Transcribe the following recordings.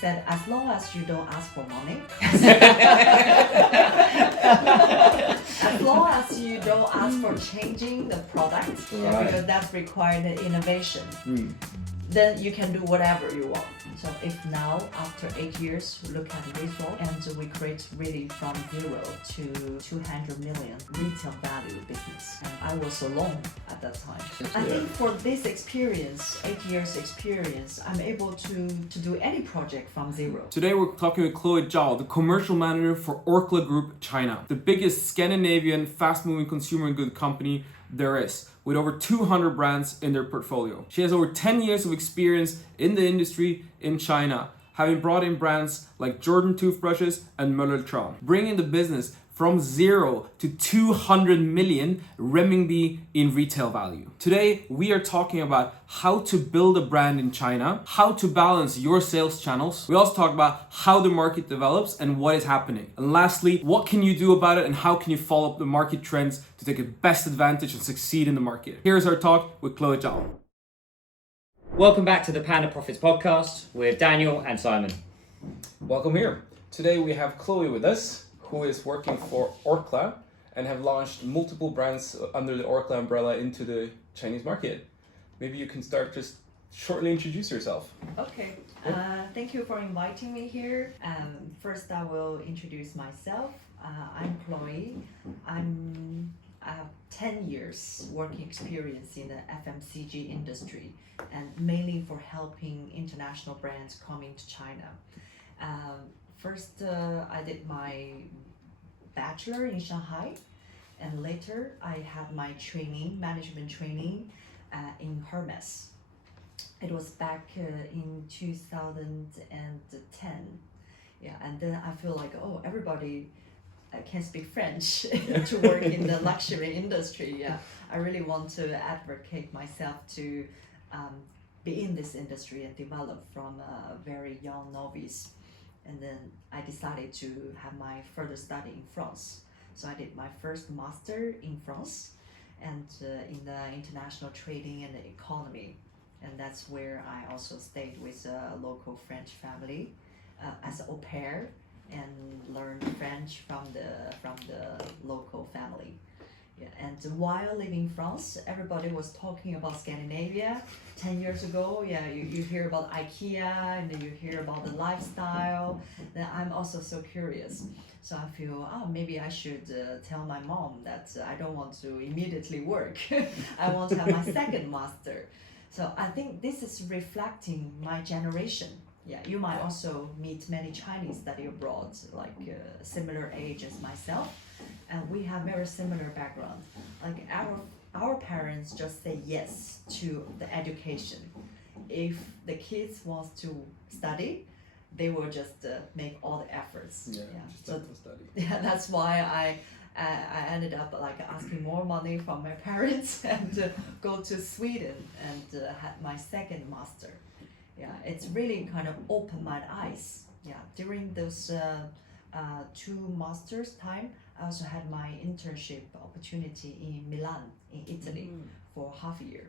said, as long as you don't ask for money, as long as you don't ask for changing the product, because that's required innovation, then you can do whatever you want. So if now, after 8 years, look at the result, and we create really from 0 to 200 million retail value business. And I was alone at that time. I think for this experience, 8 years experience, I'm able to do any project from 0. Today we're talking with Chloe Zhao, the commercial manager for Orkla Group China, the biggest Scandinavian fast-moving consumer and good company there is, with over 200 brands in their portfolio. She has over 10 years of experience in the industry in China, having brought in brands like Jordan toothbrushes and Möller Tran, bringing the business from 0 to 200 million renminbi in retail value. Today, we are talking about how to build a brand in China, how to balance your sales channels. We also talk about how the market develops and what is happening. And lastly, what can you do about it and how can you follow up the market trends to take the best advantage and succeed in the market. Here's our talk with Chloe Zhao. Welcome back to the Panda Profits podcast with Daniel and Simon. Welcome here. Today we have Chloe with us, who is working for Orkla and have launched multiple brands under the Orkla umbrella into the Chinese market. Maybe you can start, just shortly introduce yourself. Okay, thank you for inviting me here. First I will introduce myself. I'm Chloe. I have 10 years working experience in the FMCG industry, and mainly for helping international brands coming to China. First, I did my bachelor in Shanghai, and later I had my management training in Hermes. It was back in 2010. Yeah, and then I feel like, everybody can speak French to work in the luxury industry. Yeah, I really want to advocate myself to be in this industry and develop from a very young novice. And then I decided to have my further study in France. So I did my first master in France and in the international trading and the economy. And that's where I also stayed with a local French family as an au pair and learned French from the local family. Yeah, and while living in France, everybody was talking about Scandinavia 10 years ago. Yeah, you hear about IKEA and then you hear about the lifestyle. Then I'm also so curious. So I feel, maybe I should tell my mom that I don't want to immediately work. I want to have my second master. So I think this is reflecting my generation. Yeah, you might also meet many Chinese study abroad, like similar age as myself. And we have very similar background. Like our parents just say yes to the education. If the kids want to study, they will just make all the efforts. To study. Yeah, that's why I ended up like asking more money from my parents and go to Sweden and had my second master. Yeah, it's really kind of opened my eyes. Yeah, during those 2 masters time, I also had my internship opportunity in Milan, in Italy, for half a year.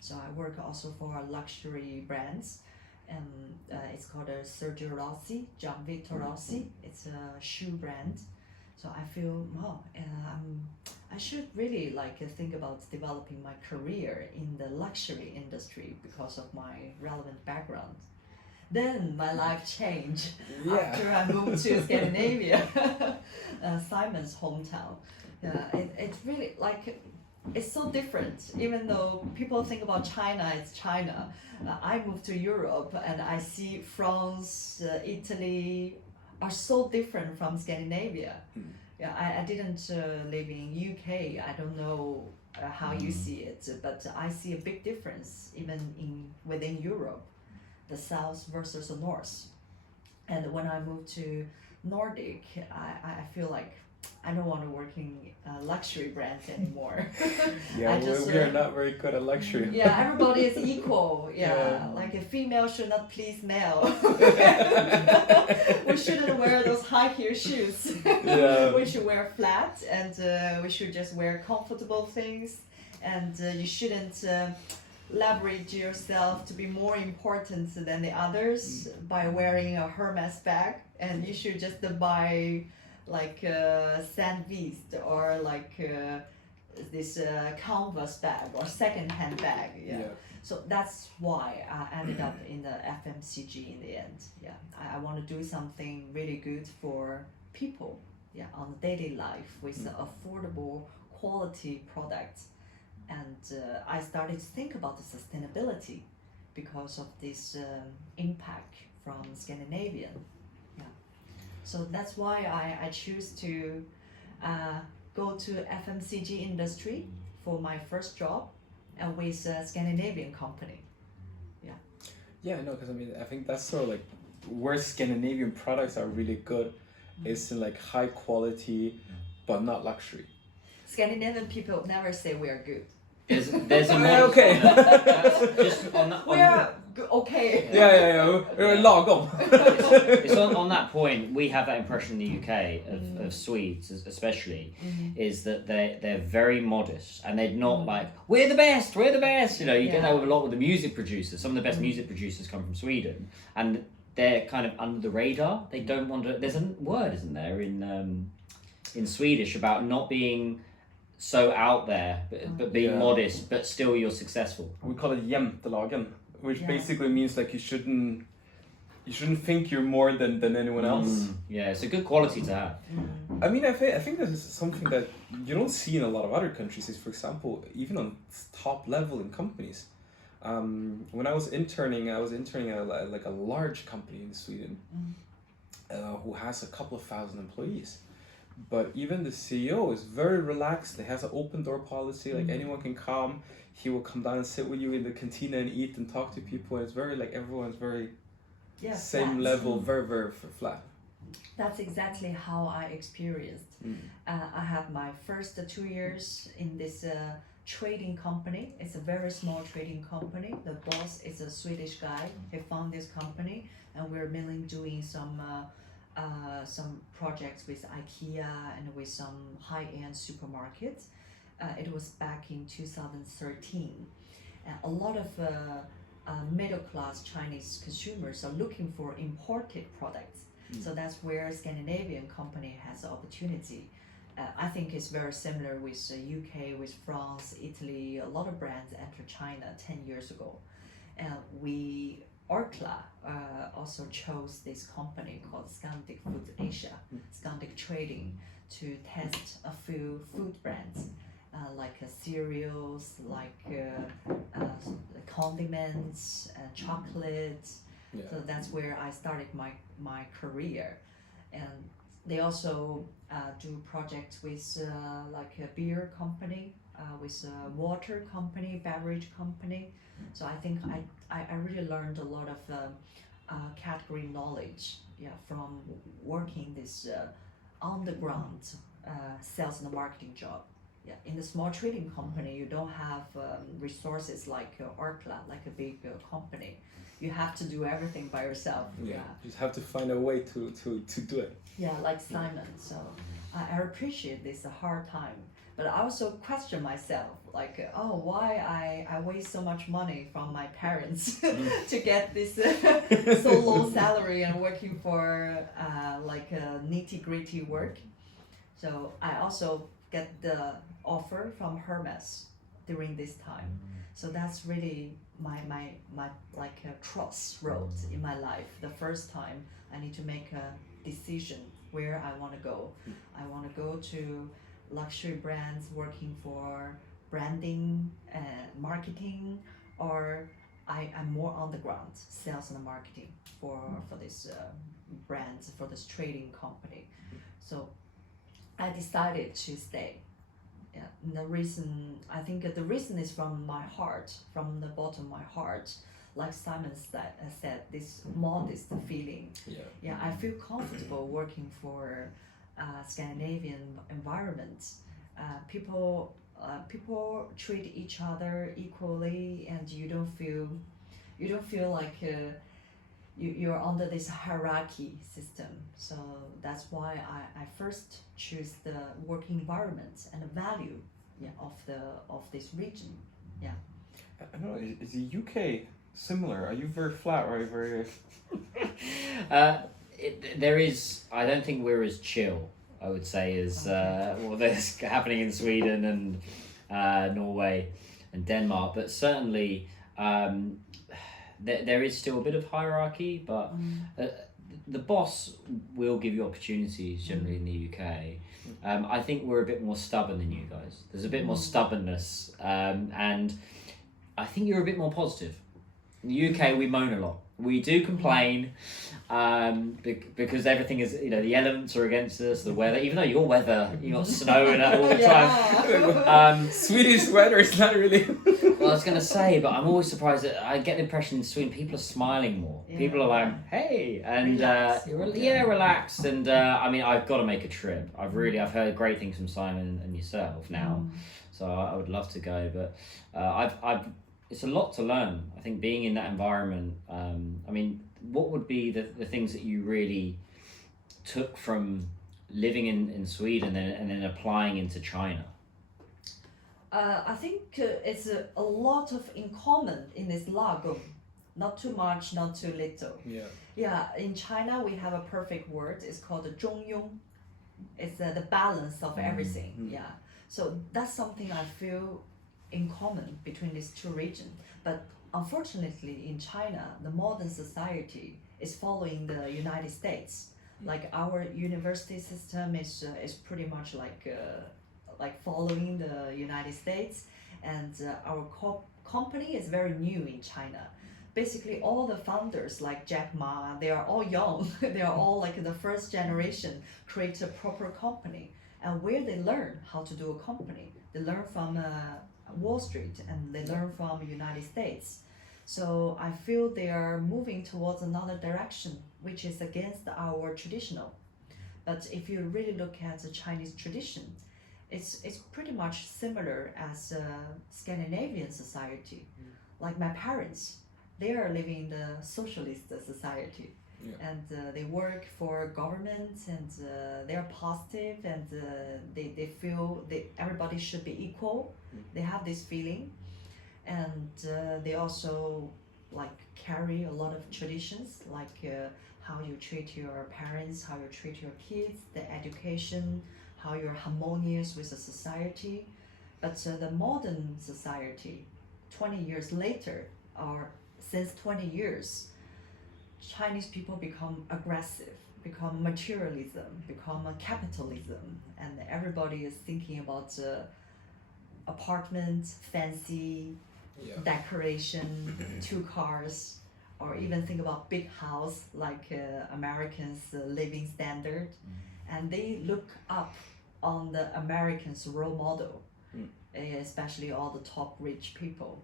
So I work also for luxury brands, and it's called Sergio Rossi, Gianvito Rossi. It's a shoe brand. So I feel, I should really think about developing my career in the luxury industry because of my relevant background. Then my life changed after I moved to Scandinavia, Simon's hometown. It's really it's so different. Even though people think about China, it's China. I moved to Europe and I see France, Italy are so different from Scandinavia. Yeah, I didn't live in UK. I don't know how you see it, but I see a big difference even within Europe. The south versus the north. And when I moved to Nordic, I feel like I don't want to work in luxury brands anymore. We are not very good at luxury. Yeah, everybody is equal. Like a female should not please male. We shouldn't wear those high heel shoes. We should wear flat, and we should just wear comfortable things. And you shouldn't leverage yourself to be more important than the others by wearing a Hermes bag, and you should just buy like Sandvist or like this canvas bag or second-hand bag. Yeah. So that's why I ended up in the FMCG in the end. Yeah, I want to do something really good for people. Yeah, on daily life with affordable quality products, and I started to think about the sustainability because of this impact from Scandinavian. Yeah, so that's why I choose to go to FMCG industry for my first job, and with a Scandinavian company. Yeah. Yeah, no, because I mean, I think that's sort of like where Scandinavian products are really good, is in like high quality, but not luxury. Scandinavian people never say we are good. There's a model. Okay. Just on that. We are okay. Yeah. We're lagom. It's on that point. We have that impression in the UK of Swedes, especially, is that they're very modest and they're not like we're the best. You know, you get that with a lot with the music producers. Some of the best music producers come from Sweden, and they're kind of under the radar. They don't want to. There's a word, isn't there, in Swedish about not being so out there, but being modest, but still you're successful. We call it jämtelagen, which basically means like you shouldn't think you're more than anyone else. Yeah, it's a good quality to have. I mean, I think this is something that you don't see in a lot of other countries. Is, for example, even on top level in companies. When I was interning at like a large company in Sweden, who has a couple of thousand employees. But even the CEO is very relaxed. He has an open door policy. Like anyone can come. He will come down and sit with you in the cantina and eat and talk to people. And it's very like everyone's very same flat. level, very very flat. That's exactly how I experienced. I had my first 2 years in this trading company. It's a very small trading company. The boss is a Swedish guy. He found this company, and we're mainly doing some projects with IKEA and with some high-end supermarkets. It was back in 2013. A lot of middle-class Chinese consumers are looking for imported products. So that's where Scandinavian company has opportunity. I think it's very similar with UK, with France, Italy. A lot of brands entered China 10 years ago. Orkla also chose this company called Scandic Food Asia, Scandic Trading, to test a few food brands like cereals, like condiments, chocolates. So that's where I started my career. And they also do projects with like a beer company, with a water company, beverage company. So I think I really learned a lot of category knowledge, from working this on the ground sales and marketing job. Yeah, in the small trading company, you don't have resources like Orkla, like a big company. You have to do everything by yourself. You just have to find a way to do it. Yeah, like Simon. So I appreciate this hard time. But I also question myself, like, why I waste so much money from my parents to get this so low salary and working for like nitty-gritty work. So I also get the offer from Hermes during this time. So that's really my like a crossroad in my life. The first time I need to make a decision where I want to go. I want to go to luxury brands working for branding and marketing, or I'm more on the ground, sales and marketing for this brands, for this trading company. So I decided to stay. Yeah, and I think the reason is from my heart, from the bottom of my heart. Like Simon said, this modest feeling. Yeah, I feel comfortable working for Scandinavian environment. People treat each other equally, and you don't feel like you're under this hierarchy system. So that's why I first choose the working environment and the value of this region. Yeah. I don't know. Is the UK similar? Are you very flat or are you very? There is. I don't think we're as chill. I would say as what there's happening in Sweden and Norway and Denmark, but certainly there is still a bit of hierarchy. But the boss will give you opportunities generally in the UK. I think we're a bit more stubborn than you guys. There's a bit more stubbornness, and I think you're a bit more positive. In the UK, we moan a lot. We do complain because everything is, the elements are against us, the weather, even though your weather, you got snow and that all the time. Swedish weather is not really. Well, I was going to say, but I'm always surprised that I get the impression in Sweden people are smiling more. Yeah. People are like, hey, and relaxed. And I mean, I've got to make a trip. I've heard great things from Simon and yourself now, so I would love to go. But it's a lot to learn. I think being in that environment. I mean, what would be the things that you really took from living in Sweden and then applying into China? I think it's a lot of in common in this lagom. Not too much, not too little. Yeah. Yeah, in China we have a perfect word. It's called the 中庸. It's the balance of everything. Yeah. So that's something I feel in common between these two regions. But unfortunately in China, the modern society is following the United States. Like our university system is pretty much like following the United States, and our company is very new in China. Basically all the founders like Jack Ma, they are all young. They are all like the first generation create a proper company. And where they learn how to do a company, they learn from Wall Street and they learn from United States. So I feel they are moving towards another direction, which is against our traditional. But if you really look at the Chinese tradition, it's pretty much similar as Scandinavian society. Like my parents, they are living in the socialist society. Yeah. And they work for government, and they are positive, and they feel everybody should be equal. They have this feeling, and they also like carry a lot of traditions, like how you treat your parents, how you treat your kids, the education, how you're harmonious with the society. But the modern society, 20 years later, or since 20 years, Chinese people become aggressive, become materialism, become capitalism, and everybody is thinking about apartments, fancy decoration, 2 cars, or even think about big house like Americans' living standard, and they look up on the Americans' role model, especially all the top rich people.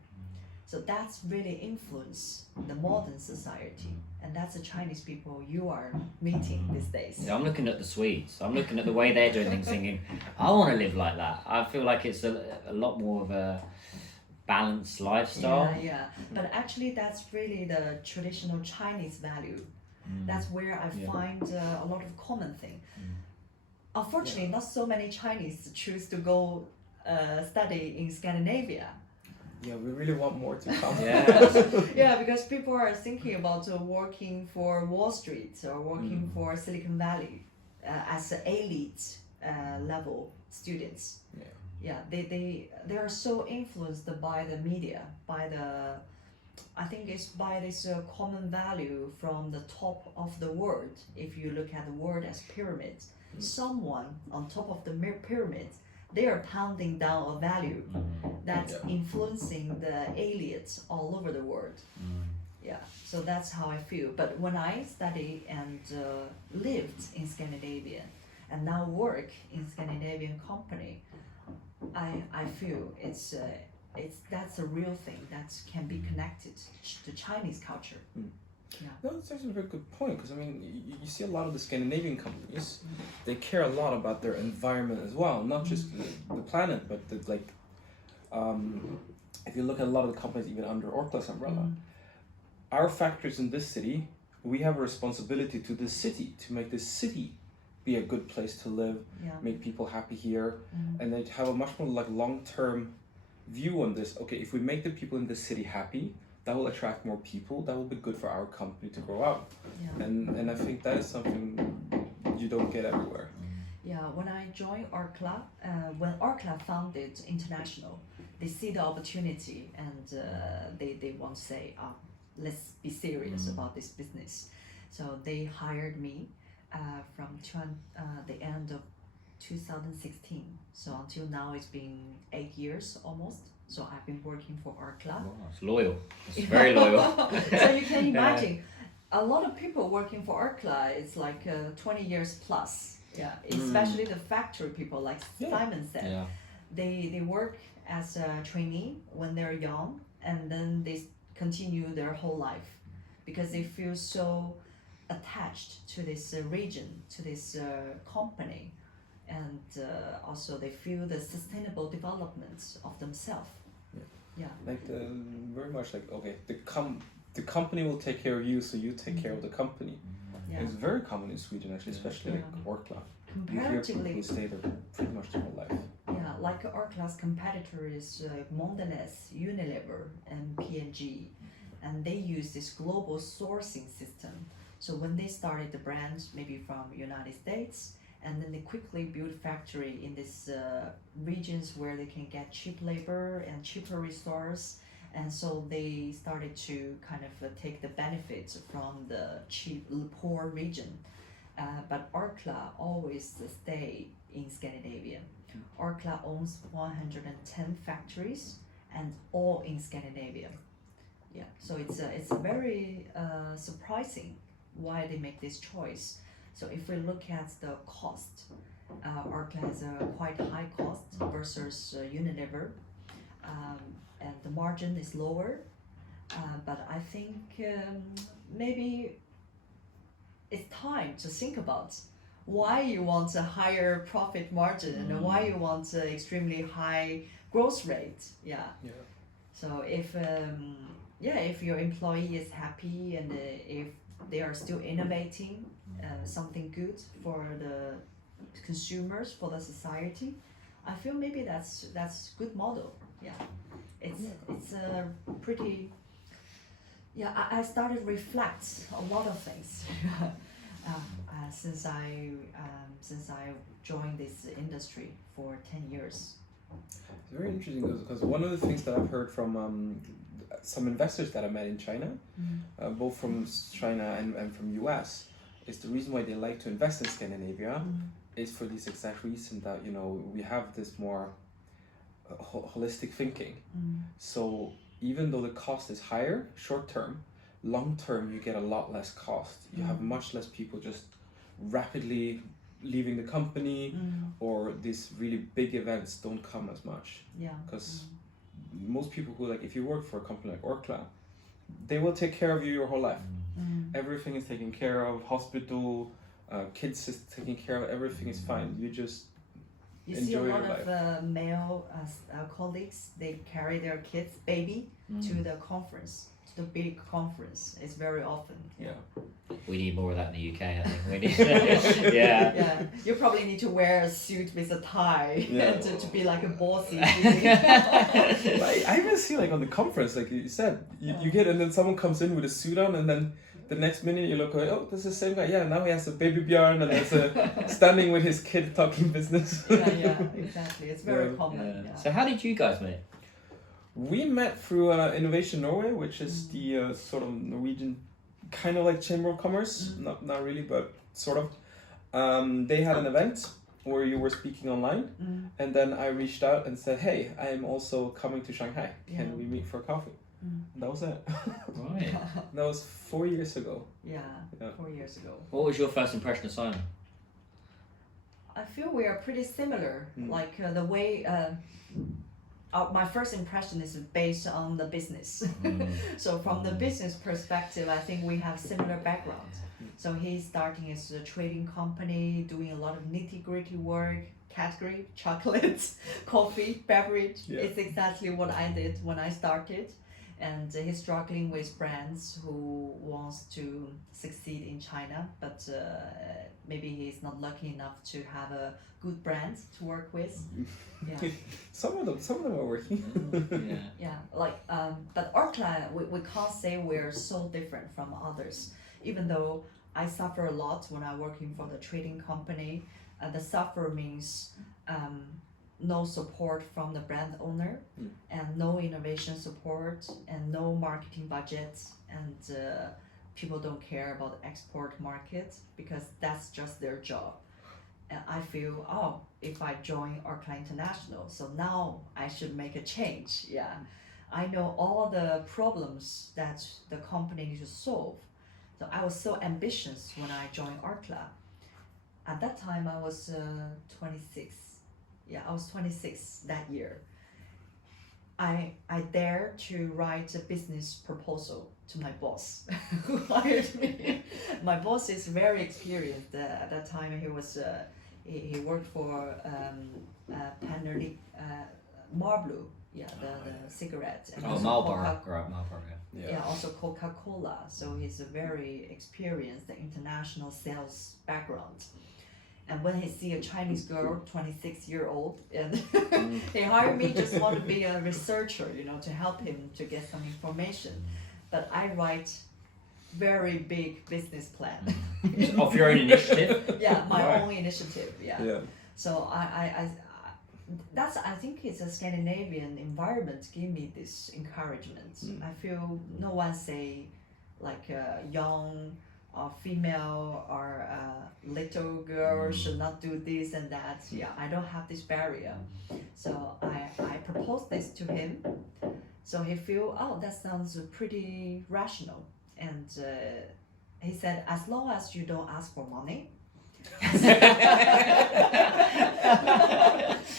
So that's really influenced the modern society, and that's the Chinese people you are meeting these days. Yeah, I'm looking at the Swedes. I'm looking at the way they're doing things, thinking, I want to live like that. I feel like it's a lot more of a balanced lifestyle. Yeah. But actually, that's really the traditional Chinese value. That's where I find a lot of common thing. Unfortunately, not so many Chinese choose to go study in Scandinavia. Yeah, we really want more to come. Yeah, because people are thinking about working for Wall Street or working for Silicon Valley as elite level students. Yeah, they are so influenced by the media, I think it's by this common value from the top of the world. If you look at the world as pyramids, someone on top of the pyramid, they are pounding down a value that's influencing the elites all over the world. Yeah, so that's how I feel. But when I study and lived in Scandinavia and now work in Scandinavian company, I feel that's a real thing that can be connected to Chinese culture. Yeah. No, that's actually a very good point, because I mean, you see a lot of the Scandinavian companies, they care a lot about their environment as well, not just the planet, but if you look at a lot of the companies even under Orkla's umbrella, our factories in this city, we have a responsibility to this city, to make this city be a good place to live, make people happy here, and they have a much more like long-term view on this. Okay, if we make the people in the city happy, that will attract more people. That will be good for our company to grow out. Yeah. And I think that is something you don't get everywhere. Yeah, when I joined Orkla, when Orkla founded International, they see the opportunity and they want to say, let's be serious about this business. So they hired me from the end of 2016. So until now, it's been 8 years almost. So I've been working for Orkla. Wow, it's loyal. It's very loyal. So you can imagine, a lot of people working for Orkla, it's like 20 years plus. Yeah, especially the factory people, like Simon said. Yeah. They work as a trainee when they're young, and then they continue their whole life because they feel so attached to this region, to this company, and also they feel the sustainable development of themselves. Yeah. Like very much like, okay, the company will take care of you, so you take care of the company. Yeah. It's very common in Sweden, actually, especially like Orkla. You hear people Comparatively, who stay there pretty much their whole life. yeah, like Orkla's competitor is Mondelez, Unilever, and P&G, and they use this global sourcing system. So when they started the brand, maybe from United States, and then they quickly built factory in these regions where they can get cheap labor and cheaper resource, and so they started to kind of take the benefits from the poor region. But Orkla always stay in Scandinavia. Orkla owns 110 factories and all in Scandinavia. Yeah, so it's very surprising why they make this choice. So if we look at the cost, Orkla has a quite high cost versus Unilever, and the margin is lower. But I think maybe it's time to think about why you want a higher profit margin and why you want an extremely high growth rate. Yeah. Yeah. So if your employee is happy and if they are still innovating something good for the consumers, for the society, I feel maybe that's good model. Yeah. It's a pretty. Yeah, I started reflect a lot of things since I joined this industry for 10 years. It's very interesting because one of the things that I've heard from some investors that I met in China, both from China and from US, is the reason why they like to invest in Scandinavia is for this exact reason that, you know, we have this more holistic thinking. So even though the cost is higher short term, long term you get a lot less cost. You have much less people just rapidly leaving the company, or these really big events don't come as much. Yeah. Because most people who, like, if you work for a company like Orkla, they will take care of you your whole life. Everything is taken care of, hospital, kids is taken care of, everything is fine. You just You see a lot of male colleagues, they carry their kids, baby, to the conference, to the big conference. It's very often. Yeah. We need more of that in the UK, I think. We need, yeah. Yeah, you probably need to wear a suit with a tie to be like a bossy. I even see, like, on the conference, like you said, you get, and then someone comes in with a suit on, and then the next minute you look like, oh, this is the same guy. Yeah, now he has a baby Bjorn and has standing with his kid talking business. yeah, exactly. It's very common. Yeah. So how did you guys meet? We met through Innovation Norway, which is the sort of Norwegian, kind of like Chamber of Commerce, not really, but sort of. They had an event where you were speaking online, and then I reached out and said, hey, I am also coming to Shanghai. Can we meet for coffee? And that was it. Right. That was 4 years ago. Yeah, 4 years ago. What was your first impression of Simon? I feel we are pretty similar. Like the way my first impression is based on the business. So from the business perspective, I think we have similar backgrounds. So he's starting as a trading company, doing a lot of nitty-gritty work, category, chocolates, coffee, beverage. Yeah. It's exactly what I did when I started. And he's struggling with brands who wants to succeed in China, but maybe he's not lucky enough to have a good brand to work with. Yeah. Some of them are working. Yeah. Yeah, like but Orkla, we can't say we're so different from others, even though I suffer a lot when I'm working for the trading company. The suffer means no support from the brand owner, and no innovation support, and no marketing budget, and people don't care about export market because that's just their job. And I feel, oh, if I join Orkla International, so now I should make a change. Yeah, I know all the problems that the company needs to solve. So I was so ambitious when I joined Orkla. At that time, I was 26. Yeah, I was 26 that year. I dared to write a business proposal to my boss who hired me. My boss is very experienced. At that time, he was he worked for Panda, Marlboro, yeah, the cigarette. And Oh, also Marlboro. Coca- Right, Marlboro. yeah, also Coca-Cola. So he's a very experienced international sales background. And when he see a Chinese girl, 26-year-old, and he hired me, just want to be a researcher, to help him to get some information. But I write very big business plan. Of your own initiative. Yeah, my Right. own initiative. Yeah. Yeah. So I think it's a Scandinavian environment give me this encouragement. I feel no one say like young or female or little girl should not do this and that. Yeah, I don't have this barrier. So I proposed this to him. So he feel, oh, that sounds pretty rational. And he said, as long as you don't ask for money,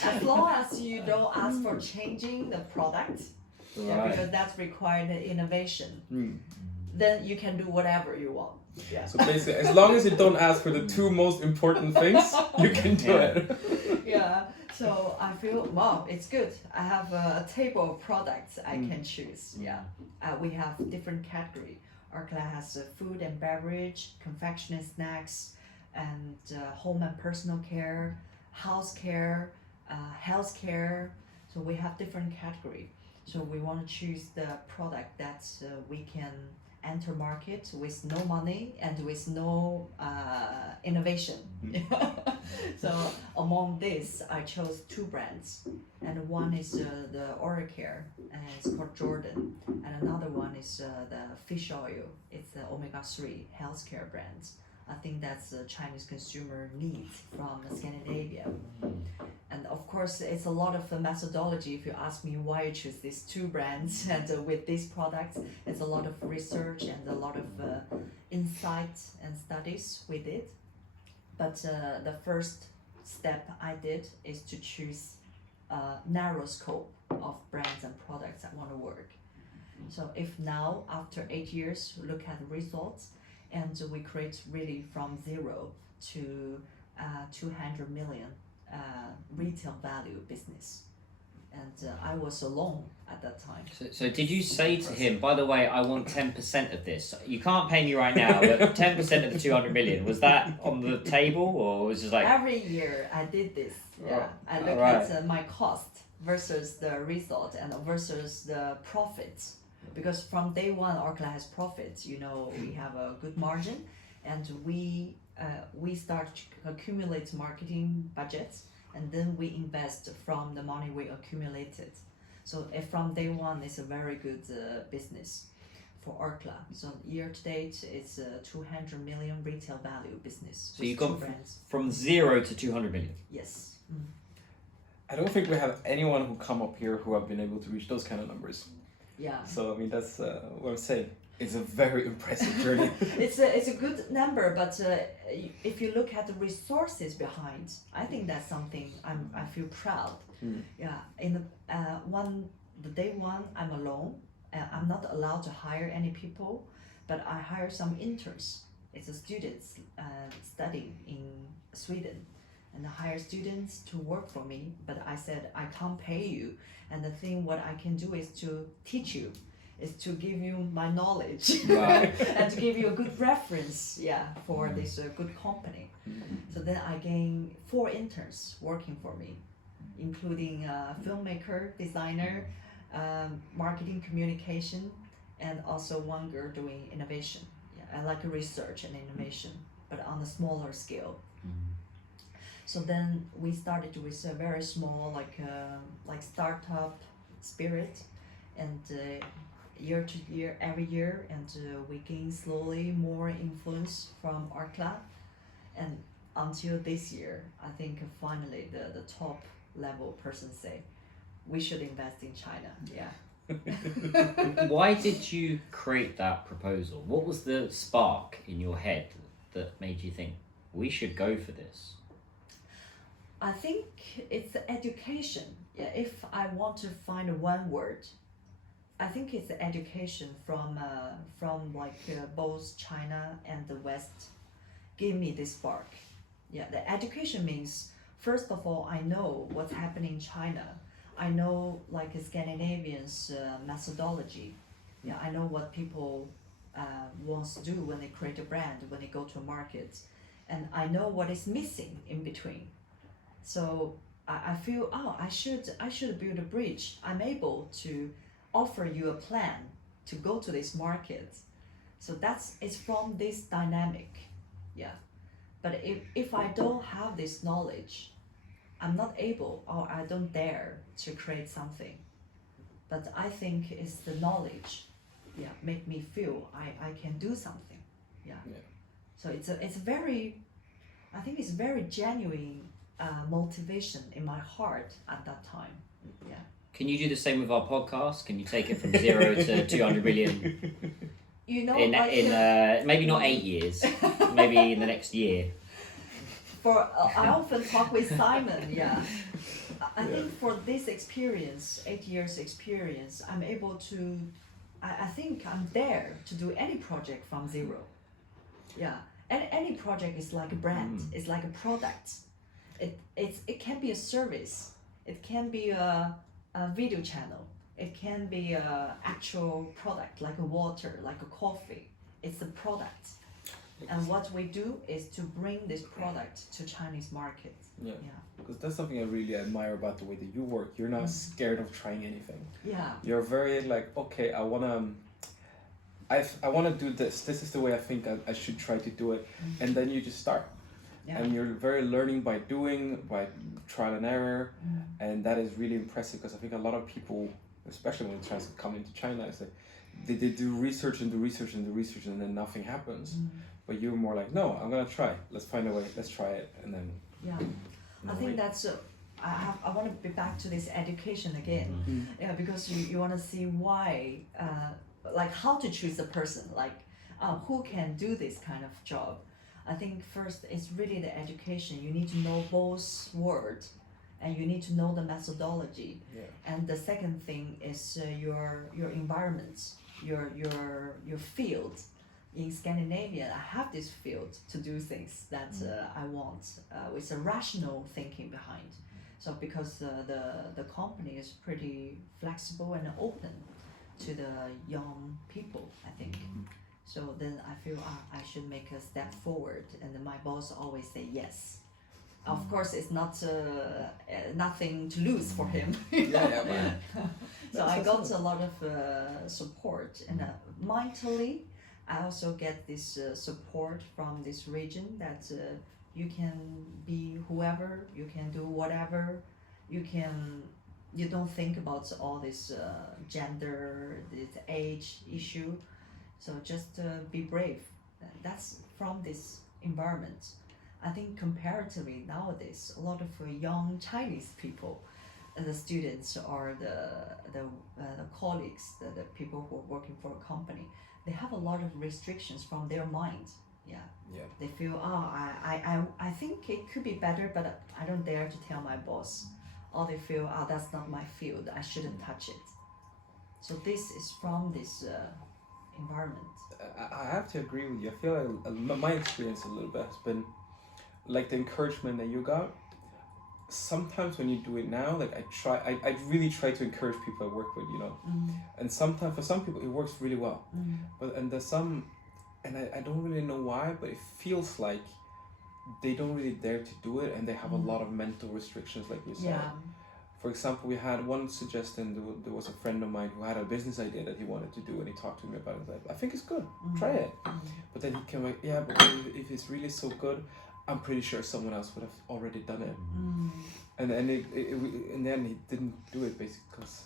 as long as you don't ask for changing the product, yeah, Right. because that's required innovation, then you can do whatever you want. Yeah. So basically, as long as you don't ask for the two most important things, you can do it. Yeah. So I feel, wow, it's good. I have a table of products I can choose. Yeah. We have different category. Orkla has food and beverage, confectionery snacks, and home and personal care, house care, health care. So we have different category. So we want to choose the product that we can enter market with no money and with no innovation. So among this, I chose two brands, and one is the oral care, and it's called Jordan, and another one is the fish oil. It's the omega-3 healthcare brand. I think that's the Chinese consumer needs from Scandinavia. And of course, it's a lot of methodology. If you ask me why I choose these two brands and with these products, it's a lot of research and a lot of insights and studies we did. But the first step I did is to choose a narrow scope of brands and products I want to work. So if now, after 8 years, look at the results, and we create really from 0 to 200 million retail value business. And I was alone at that time. So did you say to him, by the way, I want 10% of this? You can't pay me right now, but 10% of the 200 million, was that on the table, or was it like... Every year I did this. Yeah, I look at my cost versus the result and versus the profits. Because from day one, Orkla has profits. We have a good margin, and we start to accumulate marketing budgets, and then we invest from the money we accumulated. So if from day one, it's a very good business for Orkla. So year to date, it's a 200 million retail value business. So you've two gone brands. from 0 to 200 million? Yes. I don't think we have anyone who come up here who have been able to reach those kind of numbers. Yeah. So I mean, that's what I'm saying. It's a very impressive journey. It's a good number, but if you look at the resources behind, I think that's something I feel proud. Yeah, in the day one, I'm alone. I'm not allowed to hire any people, but I hire some interns. It's a students studying in Sweden, and I hire students to work for me. But I said I can't pay you, and the thing what I can do is to teach you. is to give you my knowledge Wow. and to give you a good reference, for this good company. So then I gained 4 interns working for me, including filmmaker, designer, marketing communication, and also one girl doing innovation. I like research and innovation, but on a smaller scale. So then we started with a very small, like startup spirit, and year to year, every year, and we gain slowly more influence from our club, and until this year, I think finally the top level person say, we should invest in China. Why did you create that proposal? What was the spark in your head that made you think we should go for this? I think it's education. If I want to find one word, I think it's education from both China and the West give me this spark. The education means, first of all, I know what's happening in China. I know like Scandinavians methodology. I know what people wants to do when they create a brand, when they go to a market, and I know what is missing in between. So I feel, I should build a bridge. I'm able to offer you a plan to go to this market. So it's from this dynamic. But if I don't have this knowledge, I'm not able, or I don't dare to create something. But I think it's the knowledge, make me feel I can do something. So it's very, I think it's very genuine motivation in my heart at that time. Can you do the same with our podcast? Can you take it from 0 to 200 million? You know, in maybe not 8 years, maybe in the next year. I often talk with Simon. I think for this experience, 8 years experience, I'm able to. I think I'm there to do any project from 0. And any project is like a brand. It's like a product. It can be a service. It can be a video channel. It can be a actual product like a water, like a coffee. It's a product. And what we do is to bring this product to Chinese market. Because that's something I really admire about the way that you work. You're not scared of trying anything. Yeah. You're very like, okay, I wanna do this. This is the way I think I should try to do it, and then you just start. And you're very learning by doing, by trial and error, and that is really impressive because I think a lot of people, especially when they try to come into China, is that they do research and do research and do research and then nothing happens. But you're more like, no, I'm gonna try. Let's find a way. Let's try it, and then. I think that's. I want to be back to this education again. Because you want to see why, like how to choose a person, like who can do this kind of job. I think first it's really the education. You need to know both words, and you need to know the methodology. And the second thing is your environment, your field. In Scandinavian, I have this field to do things that I want with a rational thinking behind. So because the company is pretty flexible and open to the young people, I think. So then I feel I should make a step forward, and then my boss always say yes. Of course, it's not nothing to lose for him. So I got a lot of support, and mentally, I also get this support from this region that you can be whoever, you can do whatever, you don't think about all this gender, this age issue. So just be brave. That's from this environment. I think comparatively nowadays, a lot of young Chinese people, the students or the colleagues, the people who are working for a company, they have a lot of restrictions from their mind. They feel, I think it could be better, but I don't dare to tell my boss. Or they feel, that's not my field, I shouldn't touch it. So this is from this environment. I have to agree with you. I feel like my experience a little bit has been like the encouragement that you got. sometimes when you do it now, like I really try to encourage people I work with, you know. And sometimes for some people it works really well, but and there's some, and I don't really know why, but it feels like they don't really dare to do it, and they have a lot of mental restrictions, like you said. Yeah. For example, we had one suggestion. There was a friend of mine who had a business idea that he wanted to do, and he talked to me about it. Like, I think it's good. Try it. But then he came like, yeah, but if it's really so good, I'm pretty sure someone else would have already done it. And then in the end he didn't do it, basically because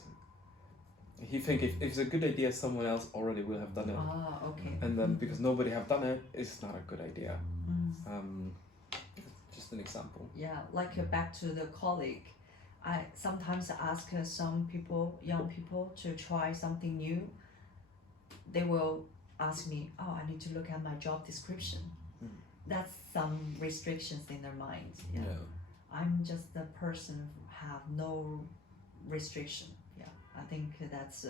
he think if it's a good idea, someone else already will have done it. Ah, okay. And then because nobody have done it, it's not a good idea. Just an example. Yeah, like back to the colleague, I sometimes ask some people, young people, to try something new. They will ask me, oh, I need to look at my job description. That's some restrictions in their mind. Yeah. I'm just the person who have no restriction. Yeah, I think that's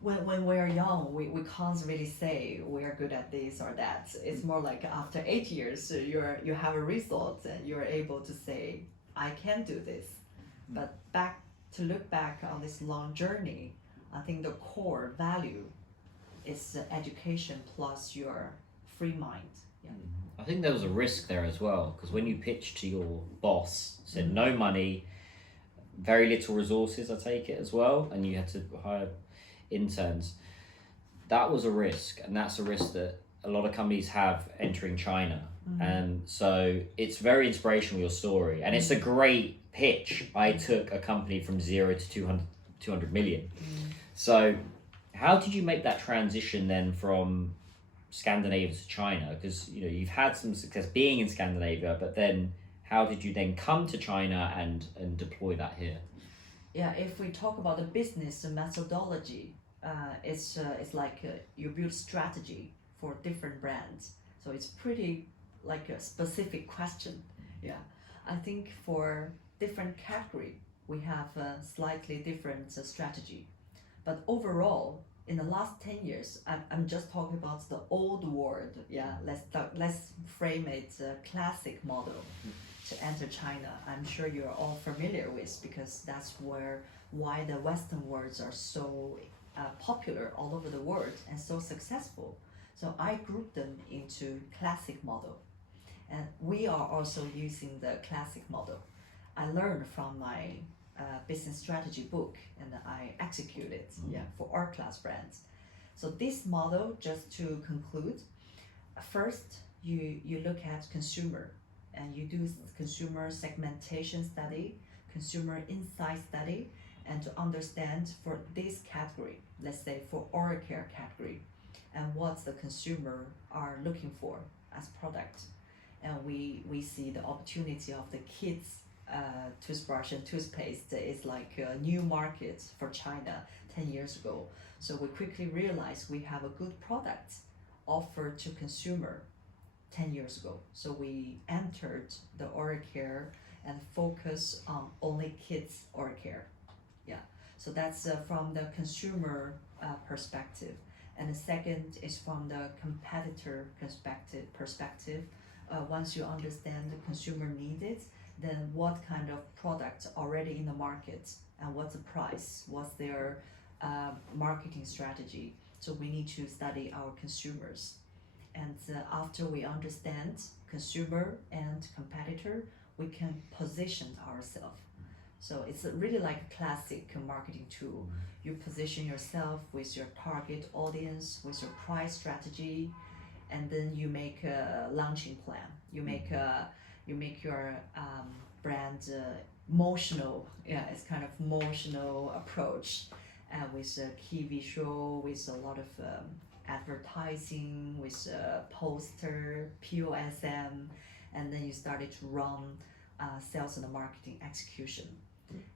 when we're young, we can't really say we're good at this or that. It's more like after 8 years, you have a result and you're able to say, I can do this. But look back on this long journey, I think the core value is education plus your free mind. Yeah. I think there was a risk there as well, because when you pitched to your boss, said no money, very little resources, I take it as well, and you had to hire interns. That was a risk, and that's a risk that a lot of companies have entering China. And so it's very inspirational, your story, and it's a great pitch. I took a company from 0 to 200 million. So how did you make that transition then from Scandinavia to China? Because you've had some success being in Scandinavia, but then how did you then come to China and deploy that here? Yeah, if we talk about the business methodology, it's like you build strategy for different brands. So it's pretty like a specific question. Yeah, I think for different category we have a slightly different strategy, but overall in the last 10 years, I'm just talking about the old world. Yeah, let's frame it classic model to enter China. I'm sure you're all familiar with, because that's why the Western words are so popular all over the world and so successful. So I group them into classic model, and we are also using the classic model. I learned from my business strategy book, and I execute it for our class brands. So this model, just to conclude, first you look at consumer, and you do consumer segmentation study, consumer insight study, and to understand for this category, let's say for oral care category, and what the consumer are looking for as product. And we see the opportunity of the kids toothbrush and toothpaste is like a new market for China 10 years ago. So we quickly realized we have a good product offered to consumer 10 years ago. So we entered the oral care and focus on only kids oral care. Yeah, so that's from the consumer perspective. And the second is from the competitor perspective. Once you understand the consumer needs, then what kind of products already in the market, and what's the price, what's their marketing strategy. So we need to study our consumers. And after we understand consumer and competitor, we can position ourselves. So it's really like a classic marketing tool. You position yourself with your target audience, with your price strategy, and then you make a launching plan. You make your brand emotional. Yeah, it's kind of emotional approach, with a key visual, with a lot of advertising, with a poster, POSM, and then you started to run sales and marketing execution.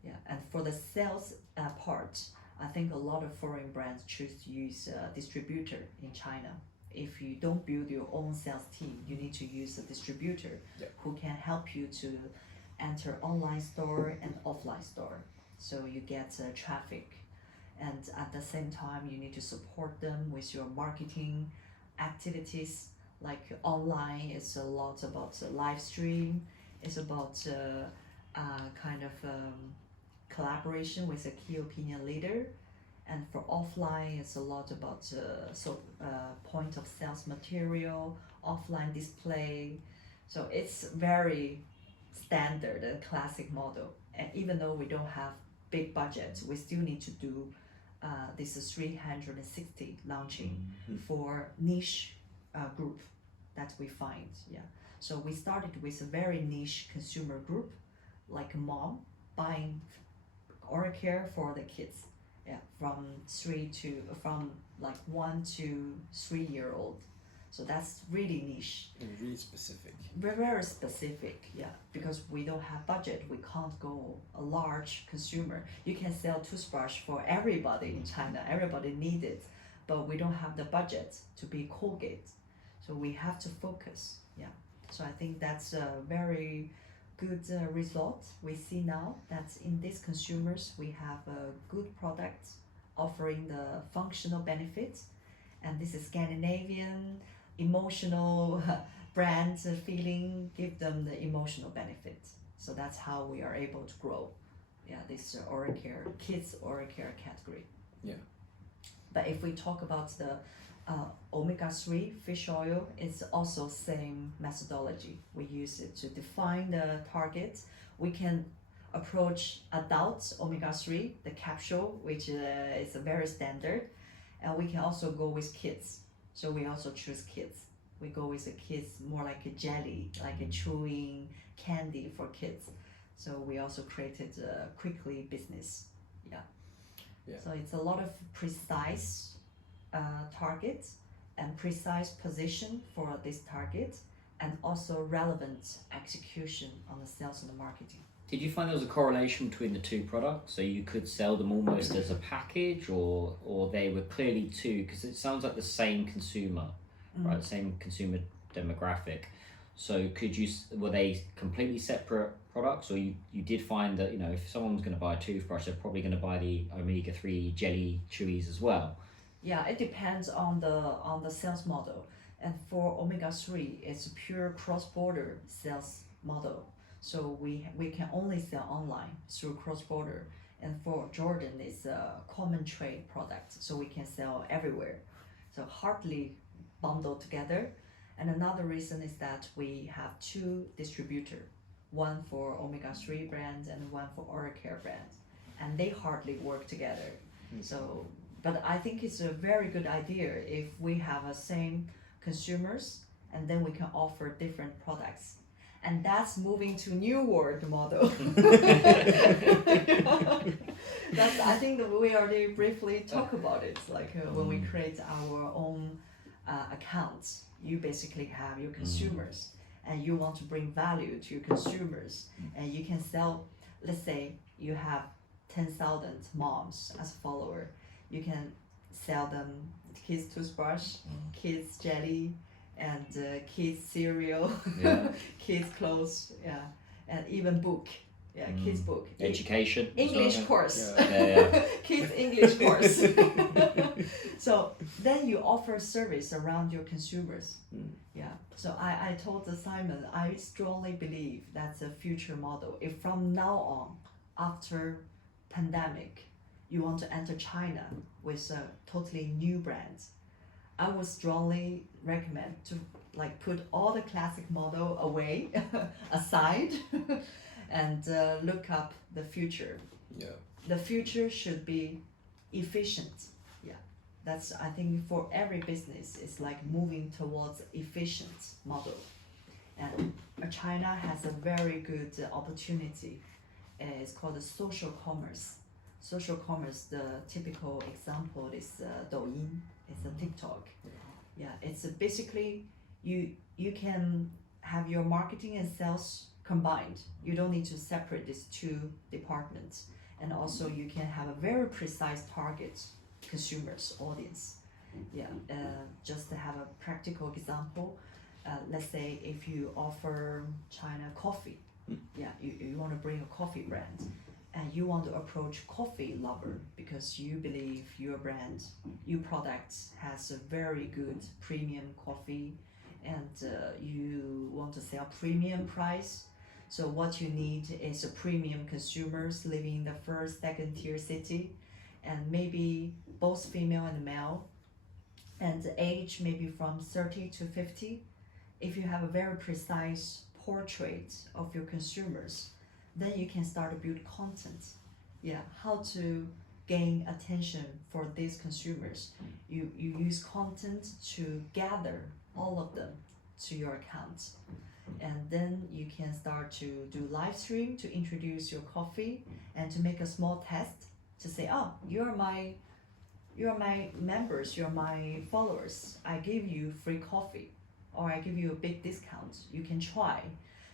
Yeah, and for the sales part, I think a lot of foreign brands choose to use a distributor in China. If you don't build your own sales team, you need to use a distributor who can help you to enter online store and offline store. So you get traffic, and at the same time you need to support them with your marketing activities. Like online, it's a lot about live stream, it's about kind of collaboration with a key opinion leader. And for offline, it's a lot about point of sales material, offline display. So it's very standard and classic model. And even though we don't have big budget, we still need to do this 360 launching for niche group that we find. Yeah. So we started with a very niche consumer group, like a mom buying oral care for the kids. Yeah, from like 1 to 3 year old. So that's really niche. And really specific. Very, very specific, yeah. Because we don't have budget, we can't go a large consumer. You can sell toothbrush for everybody in China, everybody needs it, but we don't have the budget to be Colgate. So we have to focus, yeah. So I think that's a very good result we see now that in these consumers we have a good product offering the functional benefits, and this is Scandinavian emotional brand feeling, give them the emotional benefits. So that's how we are able to grow, yeah, this oral care, kids oral care category. Yeah. But if we talk about the omega-3 fish oil, it's also same methodology. We use it to define the target. We can approach adult omega-3, the capsule, which is a very standard, and we can also go with kids. So we also choose kids. We go with the kids more like a jelly, like a chewing candy for kids. So we also created a quickly business. Yeah. So it's a lot of precise target and precise position for this target, and also relevant execution on the sales and the marketing. Did you find there was a correlation between the two products, so you could sell them almost as a package, or they were clearly two, because it sounds like the same consumer, right? Same consumer demographic. So were they completely separate products, or you did find that, you know, if someone's going to buy a toothbrush, they're probably going to buy the omega-3 jelly chewies as well? Yeah, it depends on the sales model. And for omega-3, it's a pure cross-border sales model. So we can only sell online through cross-border. And for Jordan, it's a common trade product, so we can sell everywhere. So hardly bundled together. And another reason is that we have two distributors, one for omega-3 brand and one for oral care brand, and they hardly work together. So, but I think it's a very good idea if we have a same consumers, and then we can offer different products. And that's moving to new world model. That's, I think that we already briefly talk about it. Like when we create our own accounts, you basically have your consumers, and you want to bring value to your consumers, and you can sell. Let's say you have 10,000 moms as a follower. You can sell them kids toothbrush, kids jelly, and kids cereal, kids clothes, yeah, and even book, kids book, education, English course, yeah. kids English course. So then you offer service around your consumers. Yeah. So I told Simon, I strongly believe that's a future model. If from now on, after pandemic, you want to enter China with a totally new brand, I would strongly recommend to like put all the classic model away, aside, and look up the future. Yeah. The future should be efficient. Yeah, that's, I think for every business, it's like moving towards efficient model. And China has a very good opportunity. It's called the social commerce. Social commerce, the typical example is Douyin. It's a TikTok. Yeah, it's basically you can have your marketing and sales combined. You don't need to separate these two departments. And also you can have a very precise target consumers audience. Yeah, just to have a practical example, let's say if you offer China coffee, yeah, you want to bring a coffee brand, and you want to approach coffee lover because you believe your brand, your product has a very good premium coffee, and you want to sell premium price. So what you need is a premium consumers living in the first, second tier city, and maybe both female and male, and the age maybe from 30 to 50. If you have a very precise portrait of your consumers, then you can start to build content. Yeah, how to gain attention for these consumers. You use content to gather all of them to your account. And then you can start to do live stream to introduce your coffee and to make a small test to say, oh, you're my members, you're my followers. I give you free coffee, or I give you a big discount. You can try.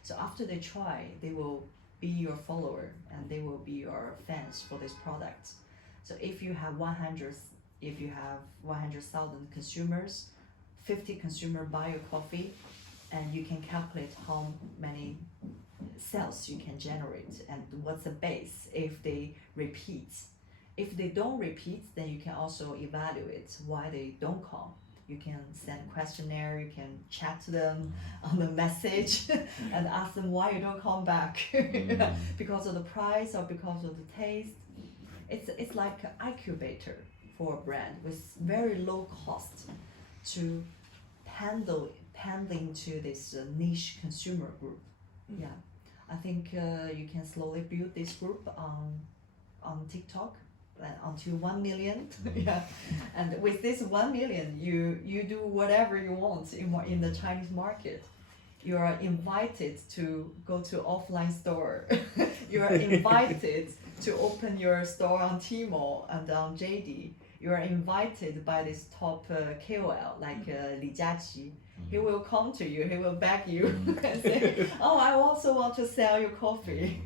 So after they try, they will be your follower and they will be your fans for this product. So if you have 100,000 consumers, 50 consumer buy your coffee, and you can calculate how many sales you can generate and what's the base if they repeat. If they don't repeat, then you can also evaluate why they don't come. You can send questionnaire, you can chat to them on the message and ask them why you don't come back. Because of the price or because of the taste. It's like an incubator for a brand with very low cost to handling to this niche consumer group. Yeah, I think you can slowly build this group on TikTok until 1 million. Yeah, and with this 1 million, you do whatever you want in the Chinese market. You are invited to go to offline store. You are invited to open your store on Tmall and on JD. You are invited by this top KOL like Li Jiaqi. He will come to you, he will beg you and say, oh, I also want to sell your coffee.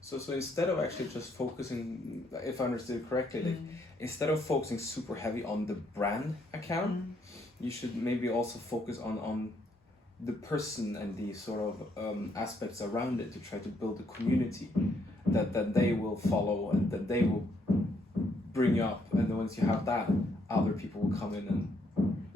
So instead of actually just focusing, if I understood correctly, like, instead of focusing super heavy on the brand account, you should maybe also focus on the person and the sort of aspects around it to try to build a community that they will follow and that they will bring up, and then once you have that, other people will come in and